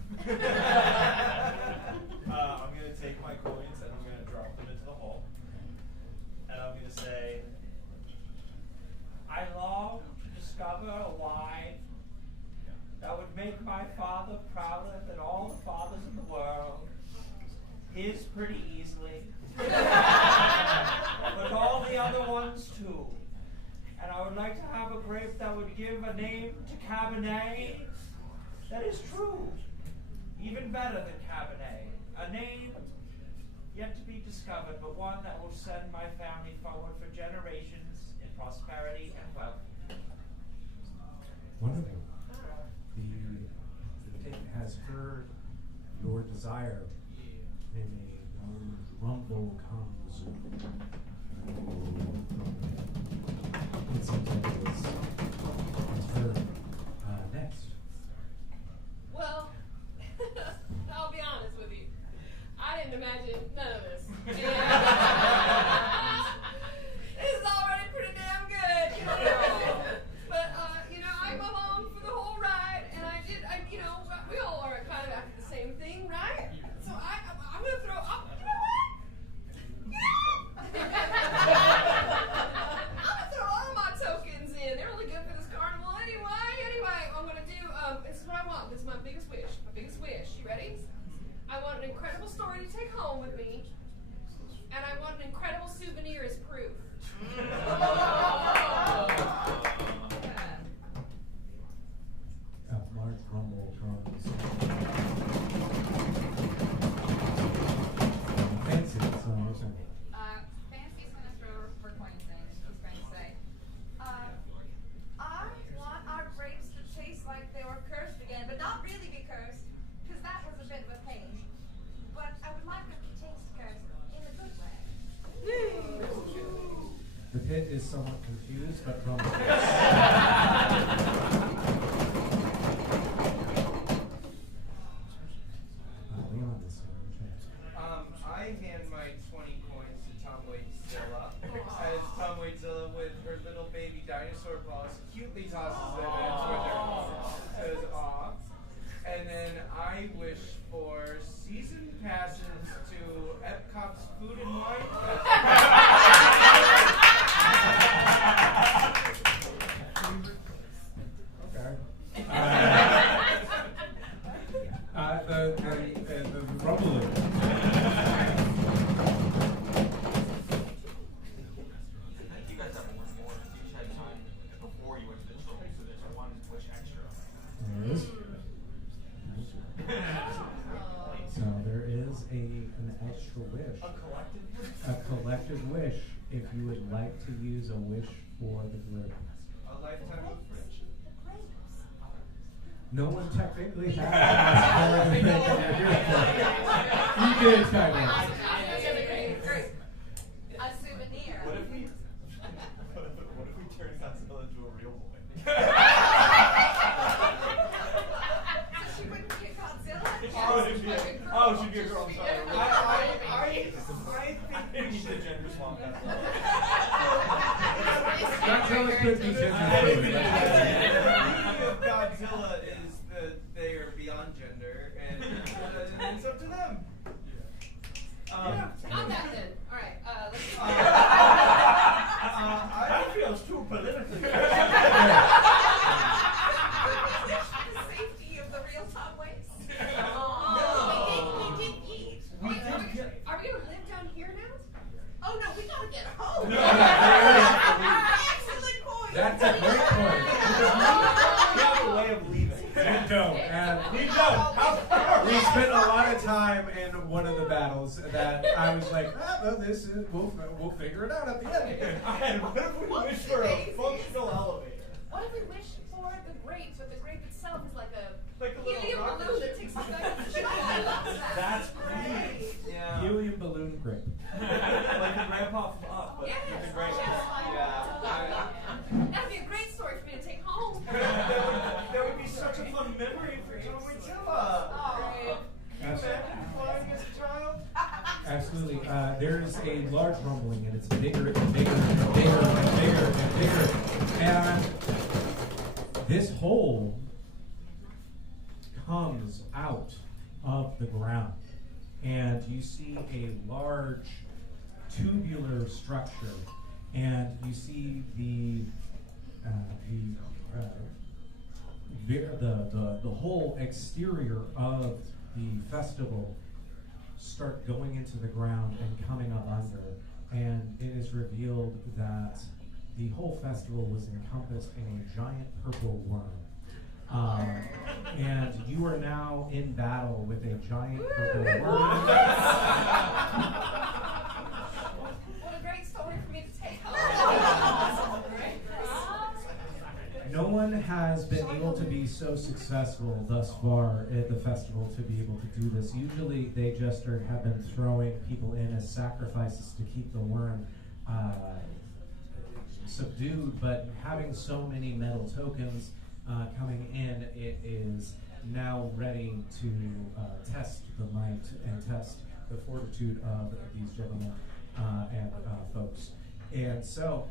I'm going to take my coins and I'm going to drop them into the hole. And I'm going to say, I long to discover a wine that would make my father prouder than all the fathers in the world. His pretty easily. But all the other ones too. And I would like to have a grape that would give a name to Cabernet that is true. Even better than Cabernet. A name yet to be discovered, but one that will send my family forward for generations in prosperity and wealth. Wonderful. The pit has heard your desire, and a rumble comes. It seems like it's heard next. Well, I'll be honest with you. I didn't imagine none of this. And, this is already pretty damn good, But, I'm along for the whole ride, and we all are kind of after the same thing, right? So I'm going to throw up. You know what? Yeah! pit is somewhat confused, but rumbles. Leon is I hand my 20 coins to Tom Waitszilla as Tom Waitszilla with her little baby dinosaur paws cutely tosses them towards her. Says aw. And then I wish for season passes to Epcot's Food and Wine the rumbling. You guys have one more. You each had time before you went to the show, so there's one wish extra. There is. So there is an extra wish. A collective wish? A collective wish if you would like to use a wish for the group. A lifetime of friendship. No one technically has asked for anything in your group. You did, Tiger. A souvenir. What if we turn Godzilla into a real boy? So she wouldn't be a Godzilla? Oh, she'd be a girl. I'm sorry. I think He's the gender swap. Godzilla could be the gender beauty of Godzilla is that they are beyond gender, and it's up to them. Not that then. All right. Let's see. That feels too politically. The safety of the real Tom Waits. We did eat. Wait, are we gonna live down here now? Oh no, we gotta get home. Excellent point. That's a great point. We have a way of leaving. You don't. And We don't. we spent a lot of time in one of the battles that I was like, well, this is, we'll figure it out at the end. And what if we wish for a functional elevator? What if we wish for the grape, so the grape itself is like a Like a little helium rocket balloon ship. that takes us back to the ship? I love that. That's great. Yeah. Helium balloon grape. Like the grandpa from Up, but Yes. with the great. That'd be a great story for me to take home. That would be such a fun memory for Tom Waitszilla. Can you imagine flying as a child? Absolutely. There's a large rumbling, and it's bigger and bigger and bigger and bigger and bigger. And this hole comes out of the ground, and you see a large tubular structure, and you see the whole exterior of the festival start going into the ground and coming up under, and it is revealed that the whole festival was encompassed in a giant purple worm. And you are now in battle with a giant purple worm. What a great story for me to take home. No one has been able to be so successful thus far at the festival to be able to do this. Usually they just have been throwing people in as sacrifices to keep the worm subdued, but having so many metal tokens coming in, it is now ready to test the might and test the fortitude of these gentlemen and folks. And so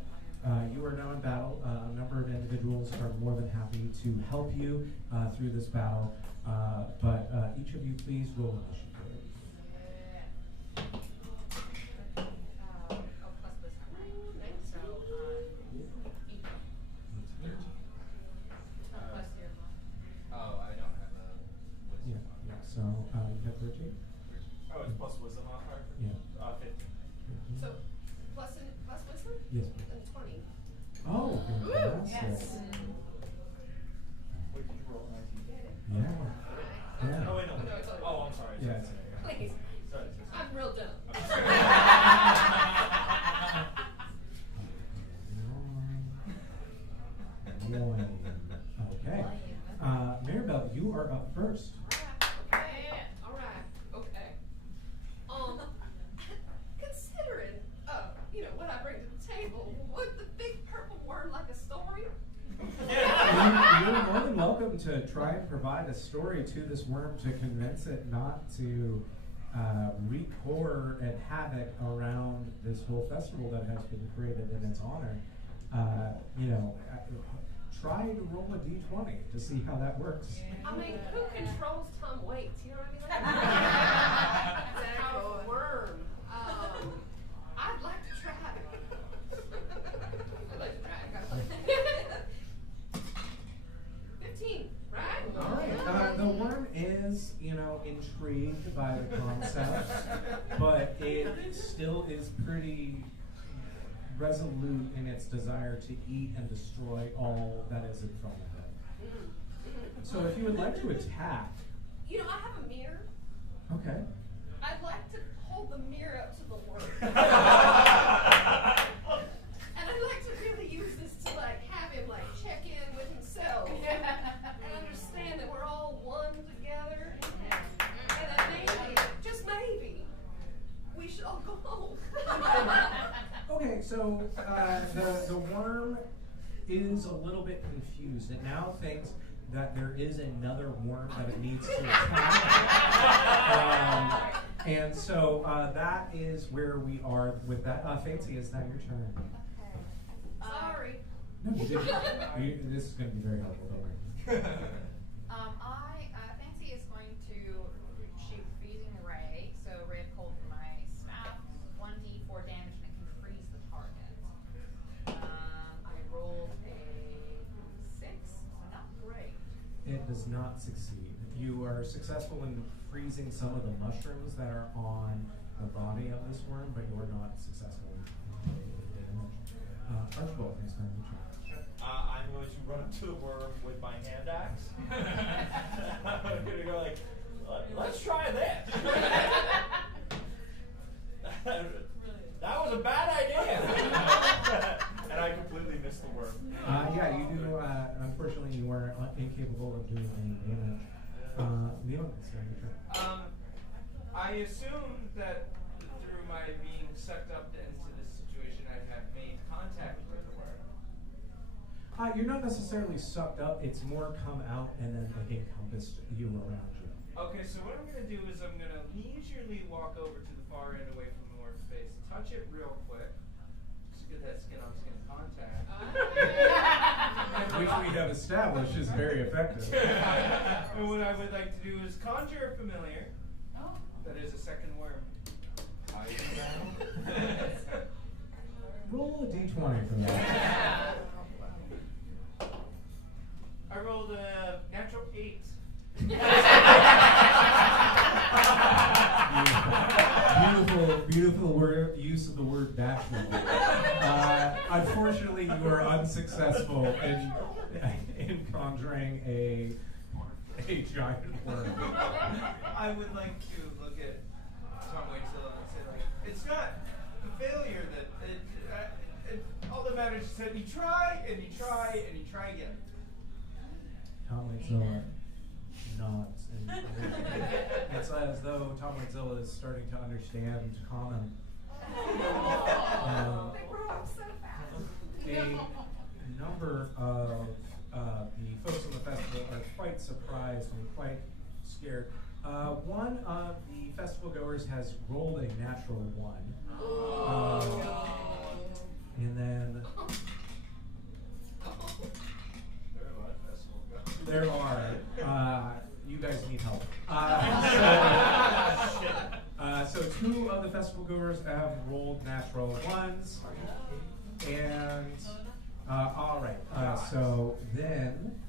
you are now in battle. A number of individuals are more than happy to help you through this battle, but each of you please roll initiative. Plus wisdom, right? So, plus your Oh, I don't have a Yeah, wisdom. yeah. So you have 13? Oh, it's plus wisdom modifier? Yeah. 15. So, plus wisdom? Yes. And 20. Oh, fantastic. Yes. Wait, did you roll 19? Yeah. Yeah. Oh, wait, no. Oh, no, it's only- Oh, I'm sorry. Yeah, Sorry. Please. Sorry. I'm real dumb. Okay. Maribel, you are up first. All right. Okay. Considering, what I bring to the table, would to try and provide a story to this worm to convince it not to wreak horror and havoc around this whole festival that has been created in its honor. Try to roll a d20 to see how that works. I mean, who controls Tom Waits? You know what I mean? Like, as a powerful worm. I'd like to try. I'd like to try. 15, right? All right. The worm is, intrigued by the concept, but it still is pretty resolute in its desire to eat and destroy all that is in front of it. So if you would like to attack. I have a mirror. Okay. I'd like to hold the mirror up to the worm. And I'd like to really use this to have him check in with himself and understand that we're all one together. And that maybe, just maybe, we should all go home. Okay, so the worm is a little bit confused. It now thinks that there is another worm that it needs to attack. And so that is where we are with that. Fancy, is that your turn? Sorry. No, you didn't. This is going to be very helpful, don't worry. Fancy is going to shoot freezing ray, so ray of cold from my staff, 1d4 damage, and it can freeze the target. I rolled a 6, so not great. It does not succeed. You are successful in freezing some of the mushrooms that are on the body of this worm, but you are not successful in the damage. Archibald, thanks very much. I'm going to run up to the worm with my hand axe. I'm going to go let's try this. That was a bad idea. And I completely missed the worm. Yeah, you do. Unfortunately, you are incapable of doing any damage. Leon, it's very good. I assume that through my being sucked up into this situation, I have made contact with the worm. You're not necessarily sucked up. It's more come out and then encompassed you around you. Okay, so what I'm going to do is I'm going to leisurely walk over to the far end away from the worm's face, touch it real quick, just get that skin-on-skin contact. Which we have established is very effective. And what I would like to do is conjure a familiar that is a second worm. Roll a d20 for that. I rolled a natural 8. Beautiful use of the word bashful. Unfortunately, you are unsuccessful in conjuring a giant worm. I would like to look at Tom Waitsville and say, it's not the failure that all that matters is that you try and you try and you try again. Tom Waitsville nods. It's as though Tom Waitsville is starting to understand common. They grow up so fast. A number of the folks on the festival are quite surprised and quite scared. One of the festival goers has rolled a natural 1. And then there are. You guys need help. So 2 of the festival goers have rolled natural 1s. And all right. So then,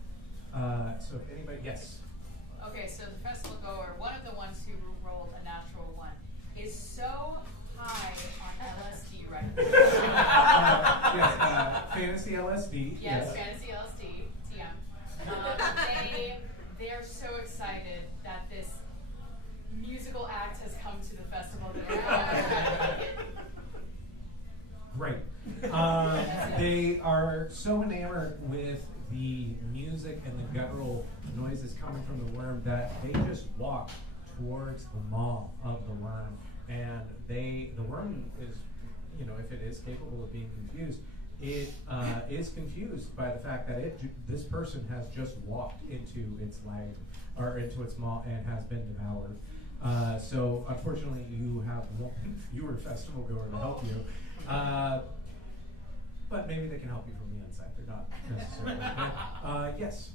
so if anybody, yes. Okay, so the festival goer, one of the ones who rolled a natural 1, is so high on LSD right now. Yes, fantasy LSD. Yes, fantasy LSD, TM. They're so excited that this musical act has come to the festival. Great. They are so enamored with the music and the guttural noises coming from the worm that they just walk towards the maw of the worm. And the worm is, if it is capable of being confused, it is confused by the fact that this person has just walked into its life or into its maw and has been devoured. So unfortunately, you have your festival goer to help you, but maybe they can help you from the inside. They're not necessarily. Yes.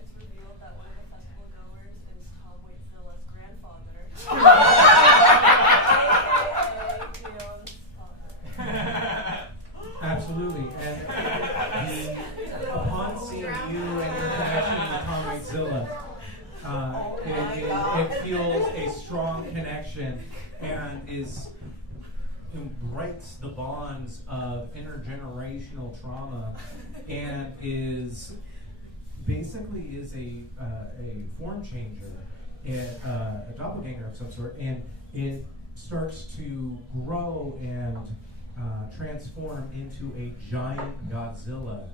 It's revealed that one of the festival goers is Tom Waitzilla's grandfather. Absolutely. And upon seeing you and your connection with Tom Waitzilla, it feels a strong connection and breaks the bonds of intergenerational trauma and is basically a form changer, a doppelganger of some sort, and it starts to grow and transform into a giant Godzilla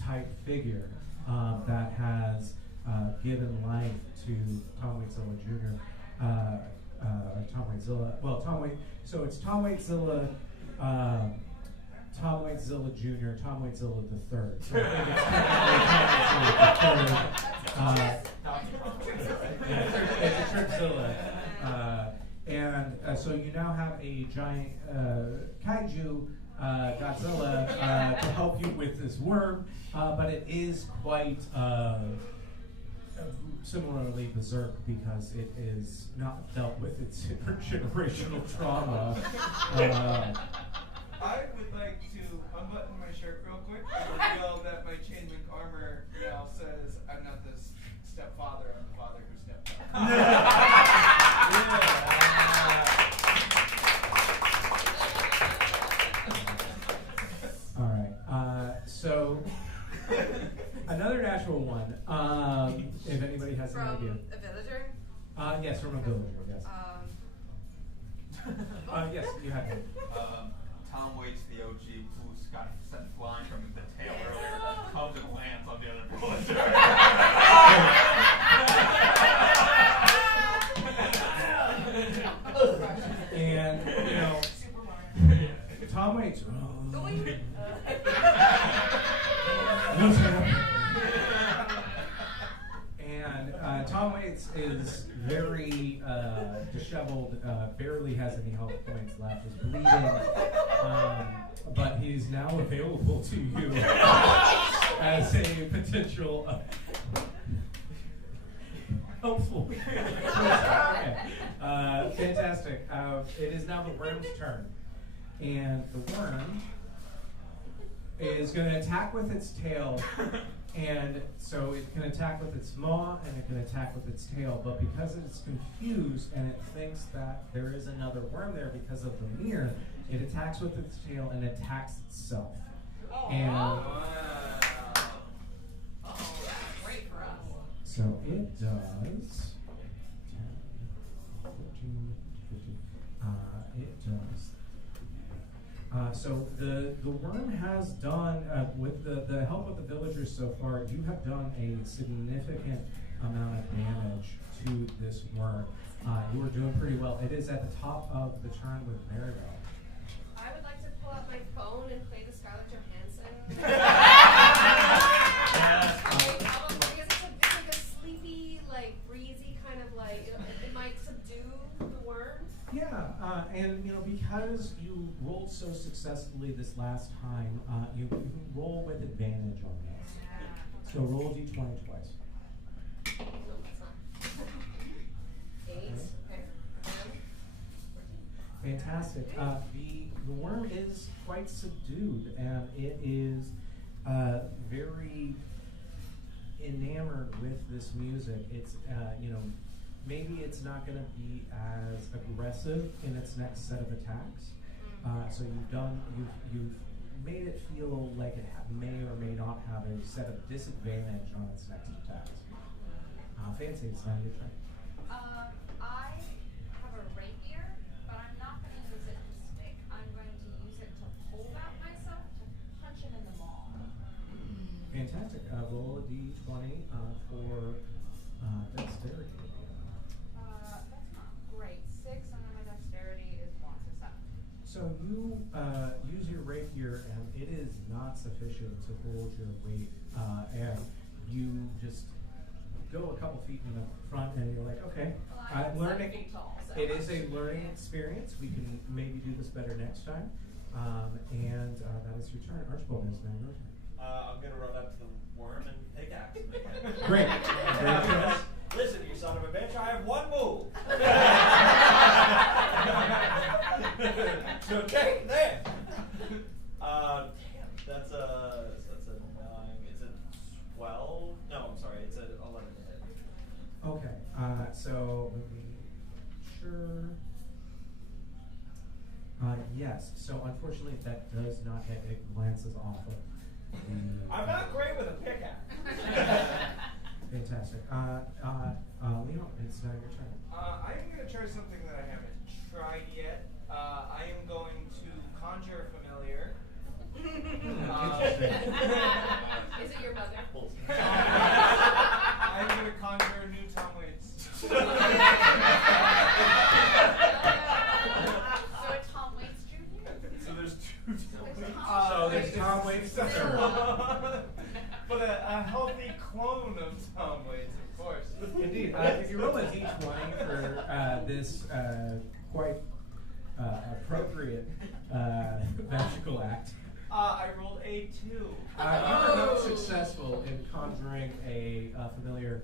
type figure that has given life to Tom Waitzilla Jr. Tom Waitzilla. Well, so it's Tom Waitzilla, Tom Waitzilla Jr., Tom Waitzilla III. So I think it's it's a Tripzilla. And so you now have a giant kaiju Godzilla to help you with this worm, but it is quite similarly berserk because it is not dealt with its intergenerational trauma. I would like to unbutton my shirt real quick and reveal that my chain link armor now says I'm not the stepfather, I'm the father who stepfather. All right. So another natural one. If anybody has an idea. A villager? Yes, from a villager. Yes. Yes, you have it. Tom Waits, the OG, who got sent flying from the tail earlier, comes and lands on the other villager. And Tom Waits. And Tom Waits is very disheveled, barely has any health points left, is bleeding, but he's now available to you as a potential helpful. Okay. Fantastic. It is now the worm's turn, and the worm is going to attack with its tail. And so it can attack with its maw and it can attack with its tail, but because it's confused and it thinks that there is another worm there because of the mirror, it attacks with its tail and attacks itself. And Great for us. so it does 10, 14, 15. It does. So the worm has done, with the help of the villagers so far, you have done a significant amount of damage to this worm. You are doing pretty well. It is at the top of the turn with Maribel. I would like to pull out my phone and play the Scarlett Johansson. Because it's like a sleepy, like breezy kind of like, it might subdue the worm. Yeah, and because you rolled so successfully this last time, you can roll with advantage on this. So roll d20 twice. No, that's not. 8. Okay. 10. Fantastic. The worm is quite subdued, and it is very enamored with this music. It's maybe it's not going to be as aggressive in its next set of attacks. So you've made it feel like it may or may not have a set of disadvantage on its next attacks. Fancy, it's not your turn. I have a rapier, but I'm not going to use it to stick. I'm going to use it to hold out myself to punch him in the maw. Fantastic. Roll a d20 for dexterity. That's not great. 6, and then my dexterity is 1, so 7. So you use your rapier, and it is not sufficient to hold your weight, and you just go a couple feet in the front, and you're like, okay, I'm learning. 7 feet tall, so. It is a learning experience. We can maybe do this better next time, and that is your turn. Archibald is now your turn. I'm gonna run up to the worm and pickaxe him again. Great. Great choice. Listen, you son of a bitch, I have one move. So take that. Damn, that's a 9. It's a 12. No, I'm sorry, it's a 11 to hit. Okay. So let me make sure. Yes. So unfortunately, that does not hit. It glances off of the. I'm not great with a pickaxe. Fantastic. Leo, it's now your turn. I am going to try something that I haven't tried yet. I am going to conjure a familiar. Interesting. Is it your mother? I'm going to conjure a new Tom Waits. So it's Tom Waits Jr.? So there's 2 So there's Tom Waits the third. But a healthy clone of Tom Waits, of course. Indeed. If you roll a d20 for this quite appropriate magical act, I rolled a 2. you are not successful in conjuring a familiar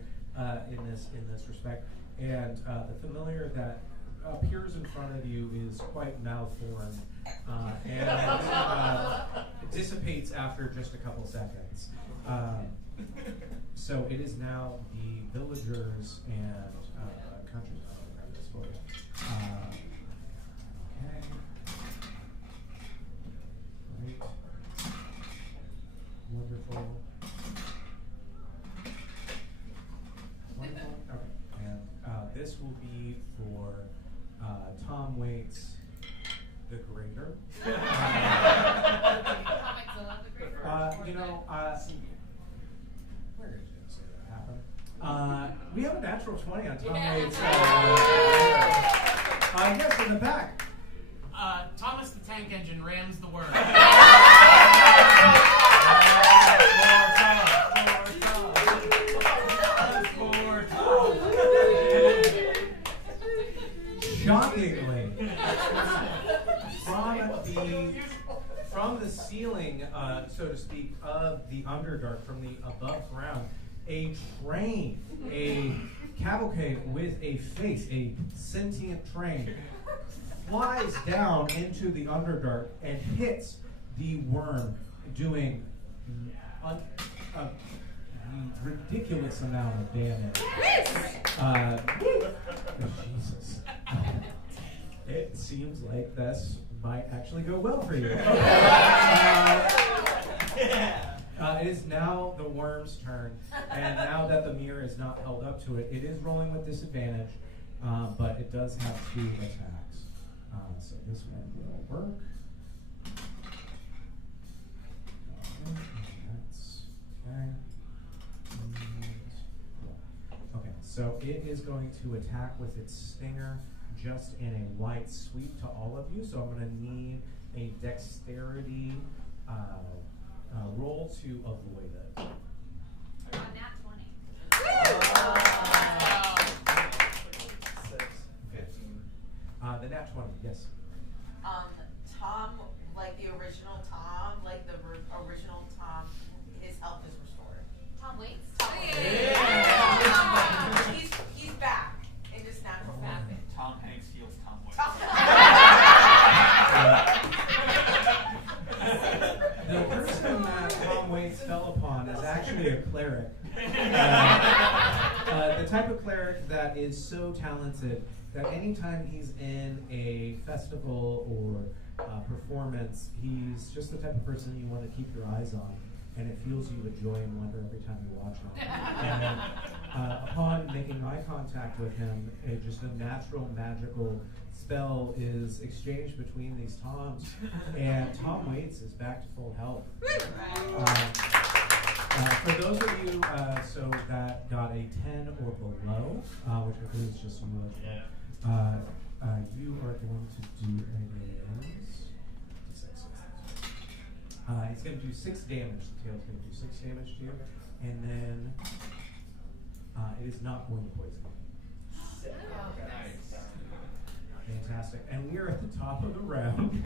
in this respect, and the familiar that appears in front of you is quite malformed and dissipates after just a couple seconds. So it is now the villagers and country. Okay. Great. Wonderful. Wonderful. Okay. And this will be for Tom Waits, the Greater. Where did you say that happened? We have a natural 20 on Tom Waits. Yes, in the back. Thomas the Tank Engine rams the word. Shockingly, from the ceiling, so to speak, of the Underdark, from the above ground, a train, a cavalcade with a face, a sentient train, flies down into the Underdark and hits the worm, doing a ridiculous amount of damage. Jesus. It seems like this might actually go well for you. It is now the worm's turn, and now that the mirror is not held up to it, it is rolling with disadvantage, but it does have 2 attacks. So this one will work. That's okay. Okay, so it is going to attack with its stinger just in a white sweep to all of you. So I'm going to need a dexterity roll to avoid it. Nat 20. 6, 15. The nat 20, yes. Tom, like the original Tom, like the original Tom, his health is restored. Tom Waits? Yeah. He's back in his natural fashion. Tom Hanks heals Tom Waits. The person that Tom Waits fell upon is actually a cleric. The type of cleric that is so talented that anytime he's in a festival or performance, he's just the type of person you want to keep your eyes on, and it fills you with joy and wonder every time you watch him. And upon making eye contact with him, just a natural magical spell is exchanged between these Toms, and Tom Waits is back to full health. For those of you that got a 10 or below, which includes just you, you are going to do is It's going to do 6 damage. The tail's going to do 6 damage to you, and then it is not going to poison you. Nice. Fantastic. And we are at the top of the round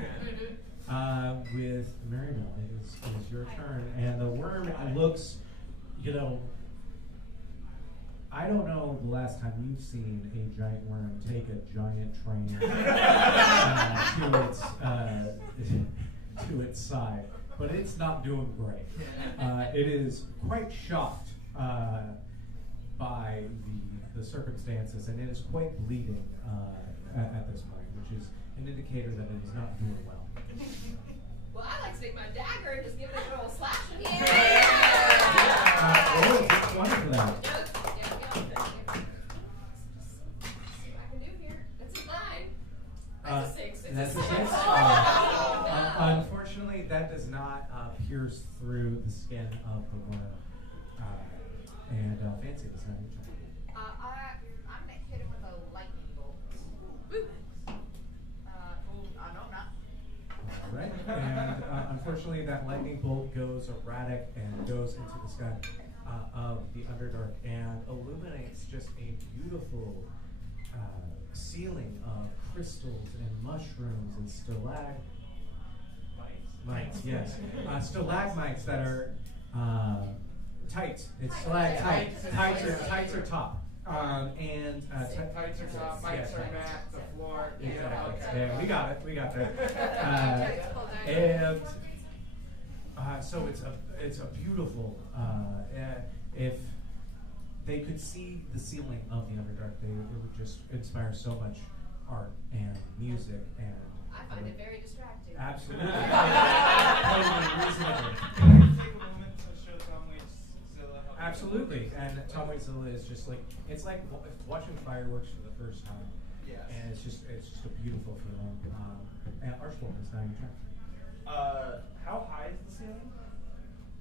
with Maribel. It is your turn, and the worm looks, I don't know the last time you've seen a giant worm take a giant train to its side, but it's not doing great. It is quite shocked by the circumstances, and it is quite bleeding at this point, which is an indicator that it is not doing well. Well, I like to take my dagger and just give it a good old slash. Roll a 20 for that. See what I can do here. That's a 9. That's a 6. That's a 6? Unfortunately, that does not pierce through the skin of the worm. And Fancy, it's not your turn. I'm gonna hit him with a lightning bolt. No, not. All right. And unfortunately, that lightning bolt goes erratic and goes into the sky of the Underdark and illuminates just a beautiful ceiling of crystals and mushrooms and stalagmites. Yes, stalagmites that are tights. It's stalactites. Tights are top. And Tights are top, mics are mat, the floor. Exactly. Yeah, we got it. And so it's a beautiful. If they could see the ceiling of the Underdark, it would just inspire so much art and music and. I find it very distracting. Absolutely. Totally reasonable. Can I take a moment to show Tom Waits Zilla how to Absolutely, and Tom Waits Zilla is just like it's like watching fireworks for the first time. Yes. And it's just a beautiful feeling. And Archibald, it's now your turn. How high is the ceiling?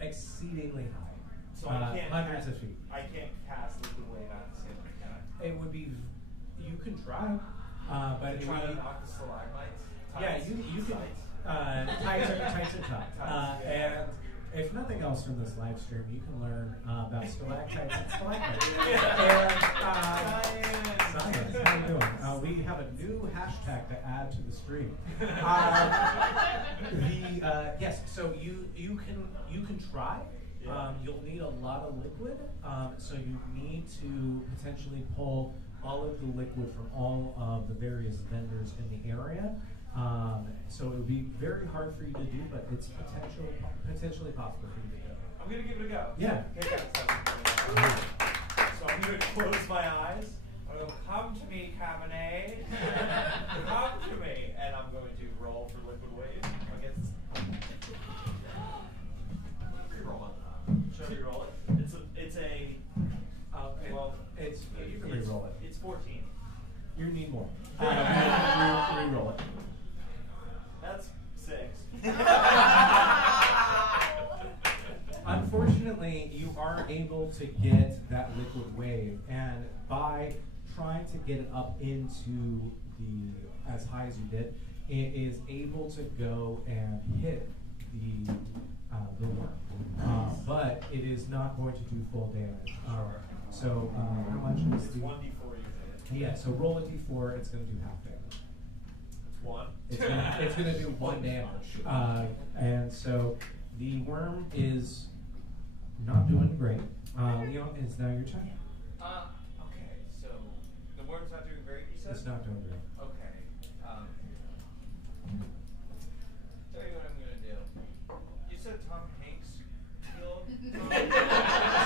Exceedingly high. So I can't hundreds of feet. I can't cast liquid wave out of the ceiling, can I? It would be. You can try, but it Try would to be. knock the stalagmites. Yeah, Tights, you can. sights. Tights are top. Tights, And if nothing else from this live stream, you can learn about stalactites and stalagmites. Science. How you doing? We have a new hashtag to add to the stream. Yes. So you can try. You'll need a lot of liquid. So you need to potentially pull all of the liquid from all of the various vendors in the area. So it would be very hard for you to do, but it's potentially possible for you to do. I'm gonna give it a go. Yeah. Okay, guys. So I'm gonna close my eyes. I'm gonna come to me, Cabernet. Come to me, and I'm going to roll for liquid wave against. Reroll it. Should I reroll it? You can re-roll it. It's 14. You need more. Re-roll it. That's 6. Unfortunately, you are able to get that liquid wave, and by trying to get it up into as high as you did, it is able to go and hit the worm. But it is not going to do full damage. So how much is It's the 1d4 usually. Yeah, so roll a d4, it's going to do half damage. It's 1. It's going to do 1 damage. And so the worm is not doing great. Leon, it's now your turn. Okay, so the worm's not doing great, you said? It's not doing great. Okay. Tell you what I'm gonna do. You said Tom Hanks killed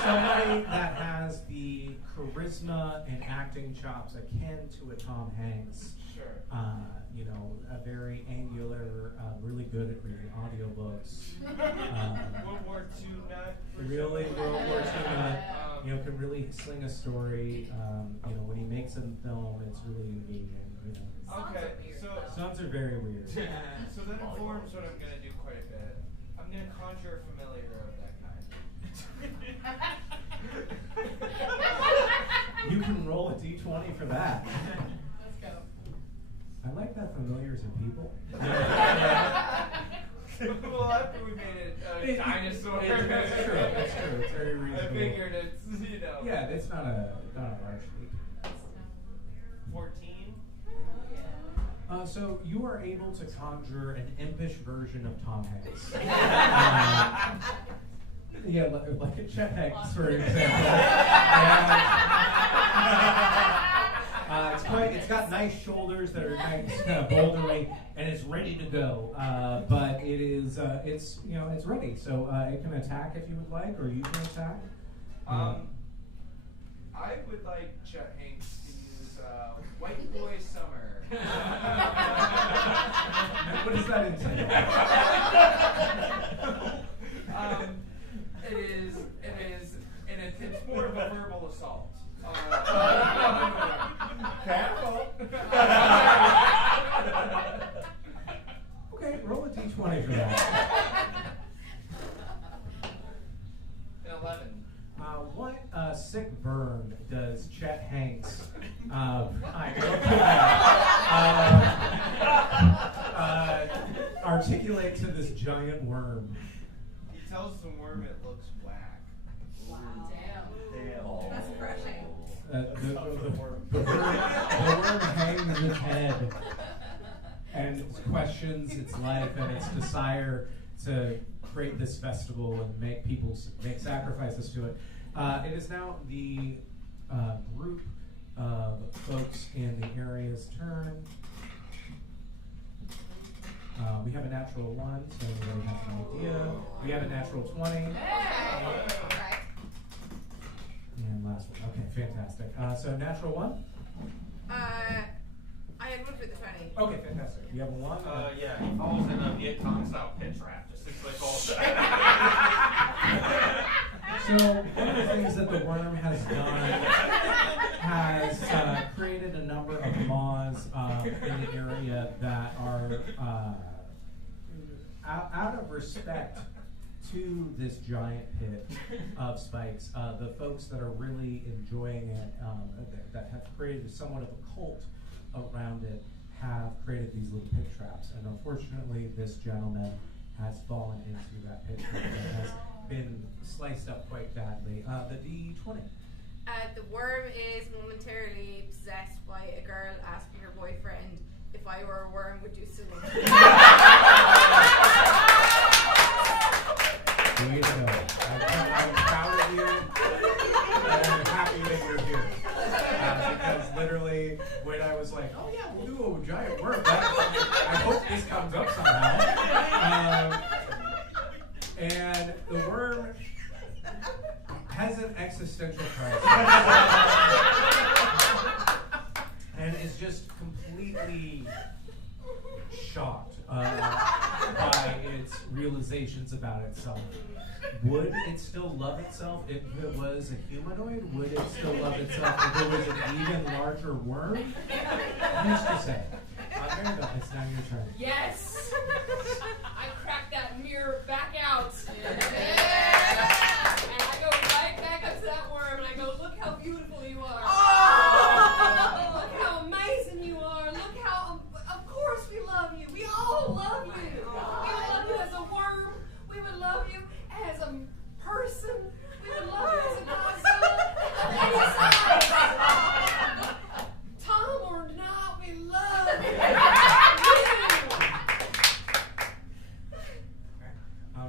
Somebody that has the charisma and acting chops akin to a Tom Hanks. Sure. A very angular, really good at reading audiobooks. World War II nut. for Really sure. World War II nut. Can really sling a story. When he makes a film, it's really engaging. Okay, so Sons are very weird. so that informs what I'm gonna do quite a bit. I'm gonna conjure a familiar of that kind. You can roll a d20 for that. Let's go. I like that familiars are people. Well, after we made it dinosaur. It's true. It's true. It's very I reasonable. figured it's, you know. Yeah, it's not a large leap. 14. So you are able to conjure an impish version of Tom Hanks. Yeah, like a Chet Hanks, for example. It's got nice shoulders that are nice, kind of bouldery, and it's ready to go. But it is, it's ready. So it can attack if you would like, or you can attack. I would like Chet Hanks to use White Boy Summer. What does that entail? It's more of a verbal assault. Careful. Okay, roll a d20 for that. An 11. What sick burn does Chet Hanks articulate to this giant worm? He tells the worm it looks whack. Wow. Damn. Damn. That's crushing. The worm hangs its head and questions its life and its desire to create this festival and make sacrifices to it. It is now the group of folks in the area's turn. We have a natural 1, so everybody has an idea. We have a natural 20. Hey. Okay. And last one. Okay, fantastic. So natural 1? I had one for the 20. Okay, fantastic. You have a 1? Yeah, he falls in a Viet Cong style pit trap. Just sits like all So one of the things that the worm has done has created a number of laws in the area that are out of respect to this giant pit of spikes. The folks that are really enjoying it, that have created somewhat of a cult around it, have created these little pit traps. And unfortunately, this gentleman has fallen into that pit trap and has been sliced up quite badly. The D20. The worm is momentarily possessed by a girl asking her boyfriend, if I were a worm, would you sue me? Way to go. I'm proud of you, and I'm happy that you're here. Because literally, when I was like, oh yeah, we'll do a giant worm, I hope this comes up somehow. And the worm has an existential crisis. And is just completely shocked by its realizations about itself. Would it still love itself if it was a humanoid? Would it still love itself if it was an even larger worm? Who's to say? Maribel, it's now your turn. Yes! I crack that mirror back out. And I go right back up to that worm and I go, look how beautiful you are. Oh! Look how amazing you are. Look how, of course we love you. We all love you. We would love you as a worm. We would love you as a person. We would love you as a Godzilla of any size. Tom or not, we love you.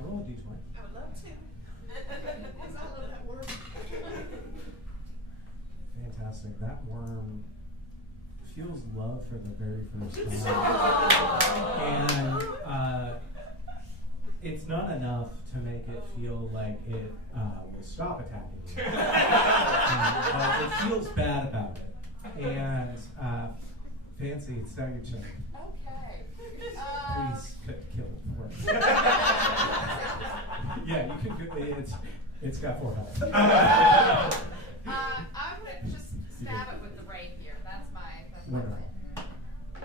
Roll a d20. I would love to. Because I love that worm. Fantastic. That worm feels love for the very first time. And it's not enough to make it feel like it will stop attacking you. It feels bad about it. And Fancy, it's now your turn. Okay. Please kill for it. Yeah, you can get it's got 4 health. I'm gonna just stab it with the rapier. That's my What? goal. 13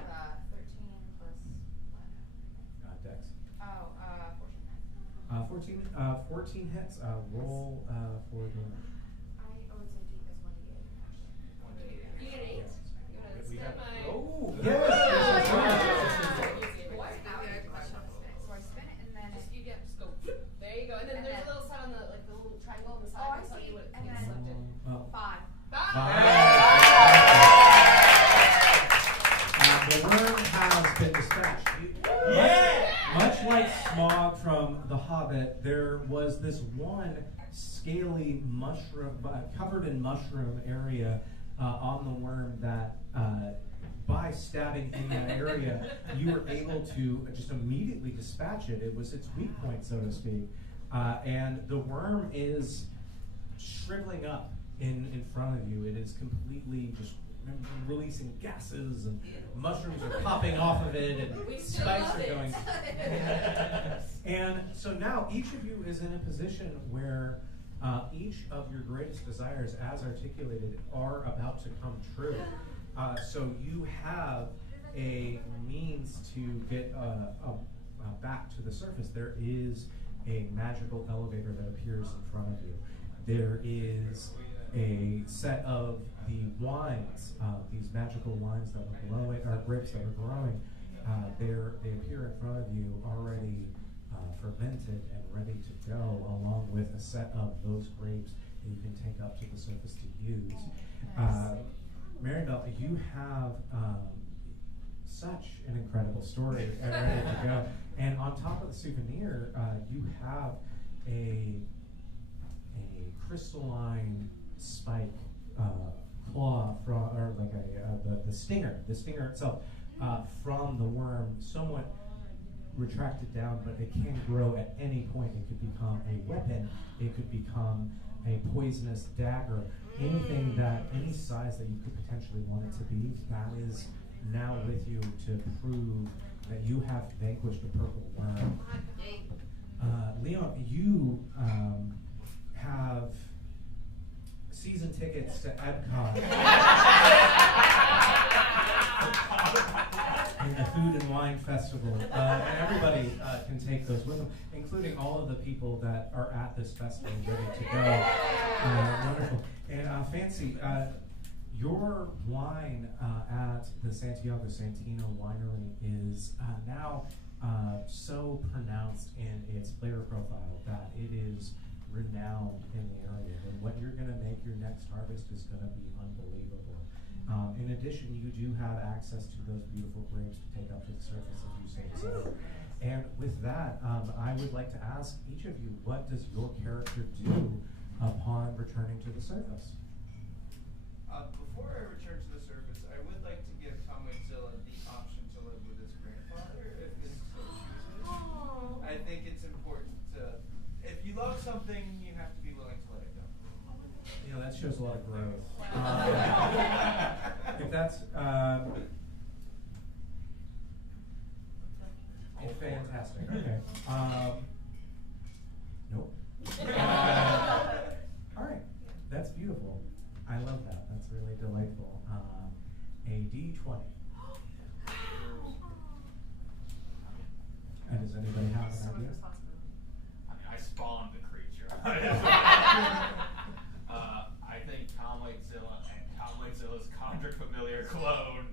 plus what? Dex. Oh, 14. 14 hits. Roll for damage. You get 8? You want to We stab have- my... Oh, Yeah. yes! So I spin it and then Just go. There you go. Smaug from The Hobbit, there was this one scaly mushroom, covered in mushroom area on the worm that by stabbing in that area, you were able to just immediately dispatch it. It was its weak point, so to speak. And the worm is shriveling up in front of you. It is completely just releasing gases, and mushrooms are popping off of it, and spikes are going. And so now each of you is in a position where each of your greatest desires, as articulated, are about to come true. So you have a means to get back to the surface. There is a magical elevator that appears in front of you. There is a set of the wines, these magical wines that were glowing, or grapes that were glowing. They appear in front of you already fermented and ready to go, along with a set of those grapes that you can take up to the surface to use. Maribel, you have such an incredible story ready to go. And on top of the souvenir, you have a crystalline spike claw from, or like the stinger itself from the worm, somewhat retracted down, but it can grow at any point. It could become a weapon. It could become a poisonous dagger. Anything any size that you could potentially want it to be, that is now with you to prove that you have vanquished the purple worm. Leon, you have season tickets to Epcot in the Food and Wine Festival, and everybody can take those with them, including all of the people that are at this festival ready to go. Wonderful. And Fancy, your wine at the Santiago Santino Winery is now so pronounced in its flavor profile that it is renowned in the area. And what you're going to make your next harvest is going to be unbelievable. In addition, you do have access to those beautiful grapes to take up to the surface, as you say so. And with that, I would like to ask each of you, what does your character do upon returning to the surface? Before I return to the surface, I would like to give Tom Waitsilla the option to live with his grandfather, if this so chooses. I think it's important to, if you love something, you have to be willing to let it go. You know, that shows a lot of growth. If that's fantastic. Okay. Nope. All right. That's beautiful. I love that. That's really delightful. A D20. And does anybody have an idea? I mean, I spawned the creature. I think Tom Waitsilla and Tom Waitsilla's Conjure Familiar clone,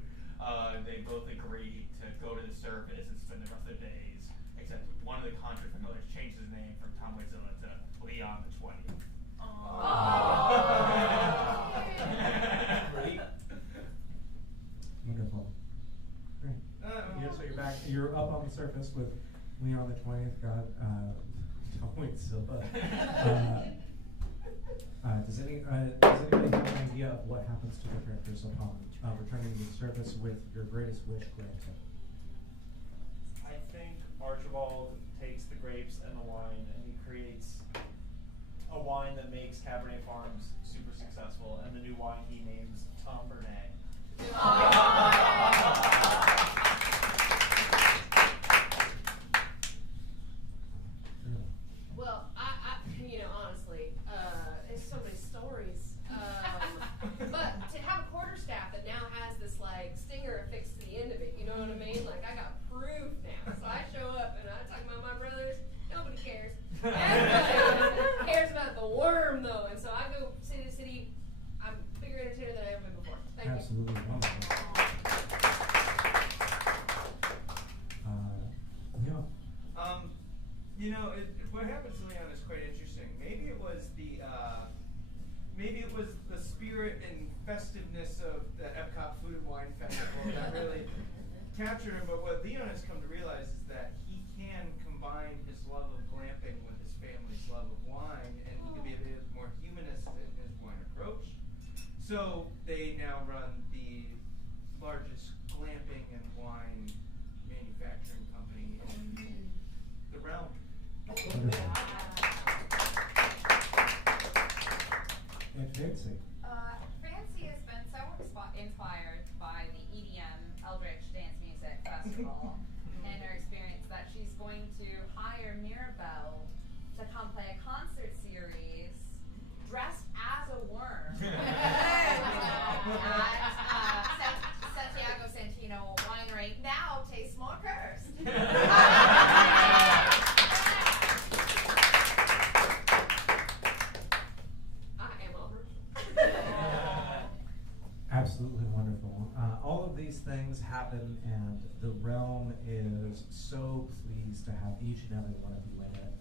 they both agreed to go to the surface and spend the rest of their days, except one of the Conjure Familiars changed his name from Tom Waitsilla to Leon the 20th. Wonderful. Great. So you're back. You're up on the surface with Leon the 20th. God, Tom Waitsilla. Does anybody have an idea of what happens to the characters upon returning to the surface with your greatest wish granted? I think Archibald takes the grapes and the wine and he creates a wine that makes Cabernet Farms super successful, and the new wine he names Tomfoolery. Well, honestly, there's so many stories. But to have a quarterstaff that now has this like stinger affixed to the end of it, you know what I mean? Like I got proof now. So I show up and I talk about my brothers. Nobody cares. Everybody cares about the worm though, and so I go city to city. I'm a bigger entertainer than I ever been before. Thank Absolutely you. wonderful. Yeah. What happens to Leon is quite interesting. Maybe it was the spirit and festiveness of the Epcot Food and Wine Festival that really captured him. But what Leon has come to realize is that he can combine So they now run the largest glamping and wine manufacturing company in the realm. And Fancy. Fancy has been so inspired by the EDM Eldritch Dance Music Festival and her experience that she's going to hire Mirabelle to come play a concert series dressed as a worm at Santiago Santino Winery. Now tastes more cursed. Absolutely wonderful. All of these things happen, and the realm is so pleased to have each and every one of you in it.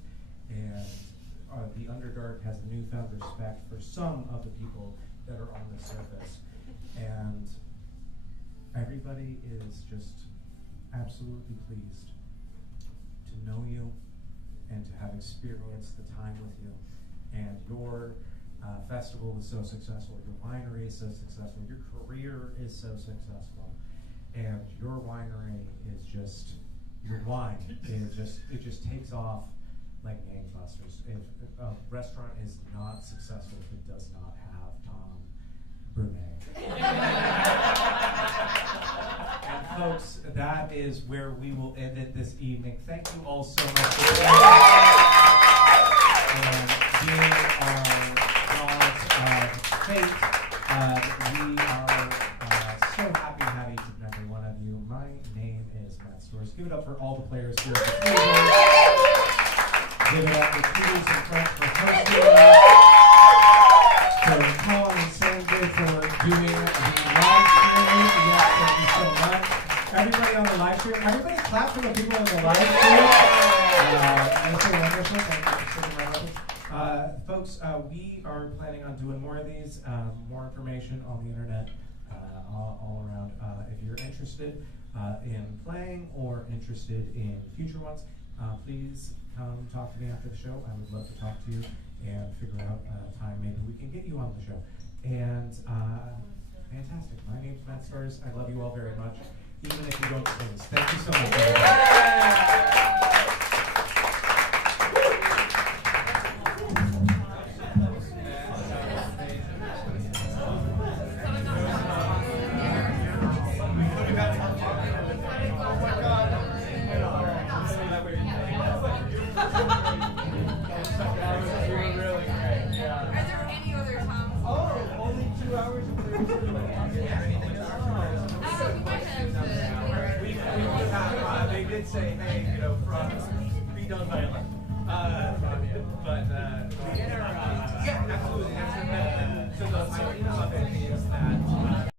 And the Underdark has a newfound respect for some of the people that are on the surface. And everybody is just absolutely pleased to know you and to have experienced the time with you. And your festival is so successful, your winery is so successful, your career is so successful, and your winery is just, your wine, it just takes off like gangbusters. If a restaurant is not successful if it does not have Tom Brunet. And folks, that is where we will end it this evening. Thank you all so much for being our God's fate. We are so happy to have each and every one of you. My name is Matt Stores. Give it up for all the players here at the table. Give it up for Tootles and French for hosting us. For Colin and Sanjay for doing the live stream. Yes, thank you so much. Everybody on the live stream, everybody clap for the people on the live stream. That's so wonderful. Thank you for sitting around with us. Folks, we are planning on doing more of these. More information on the internet all around. If you're interested in playing or interested in future ones, please come talk to me after the show. I would love to talk to you and figure out a time maybe we can get you on the show. And fantastic. My name's Matt Stars. I love you all very much, even if you don't please. Thank you so much, They did say, hey, from be done by 11. Yeah, absolutely. So the idea of it is that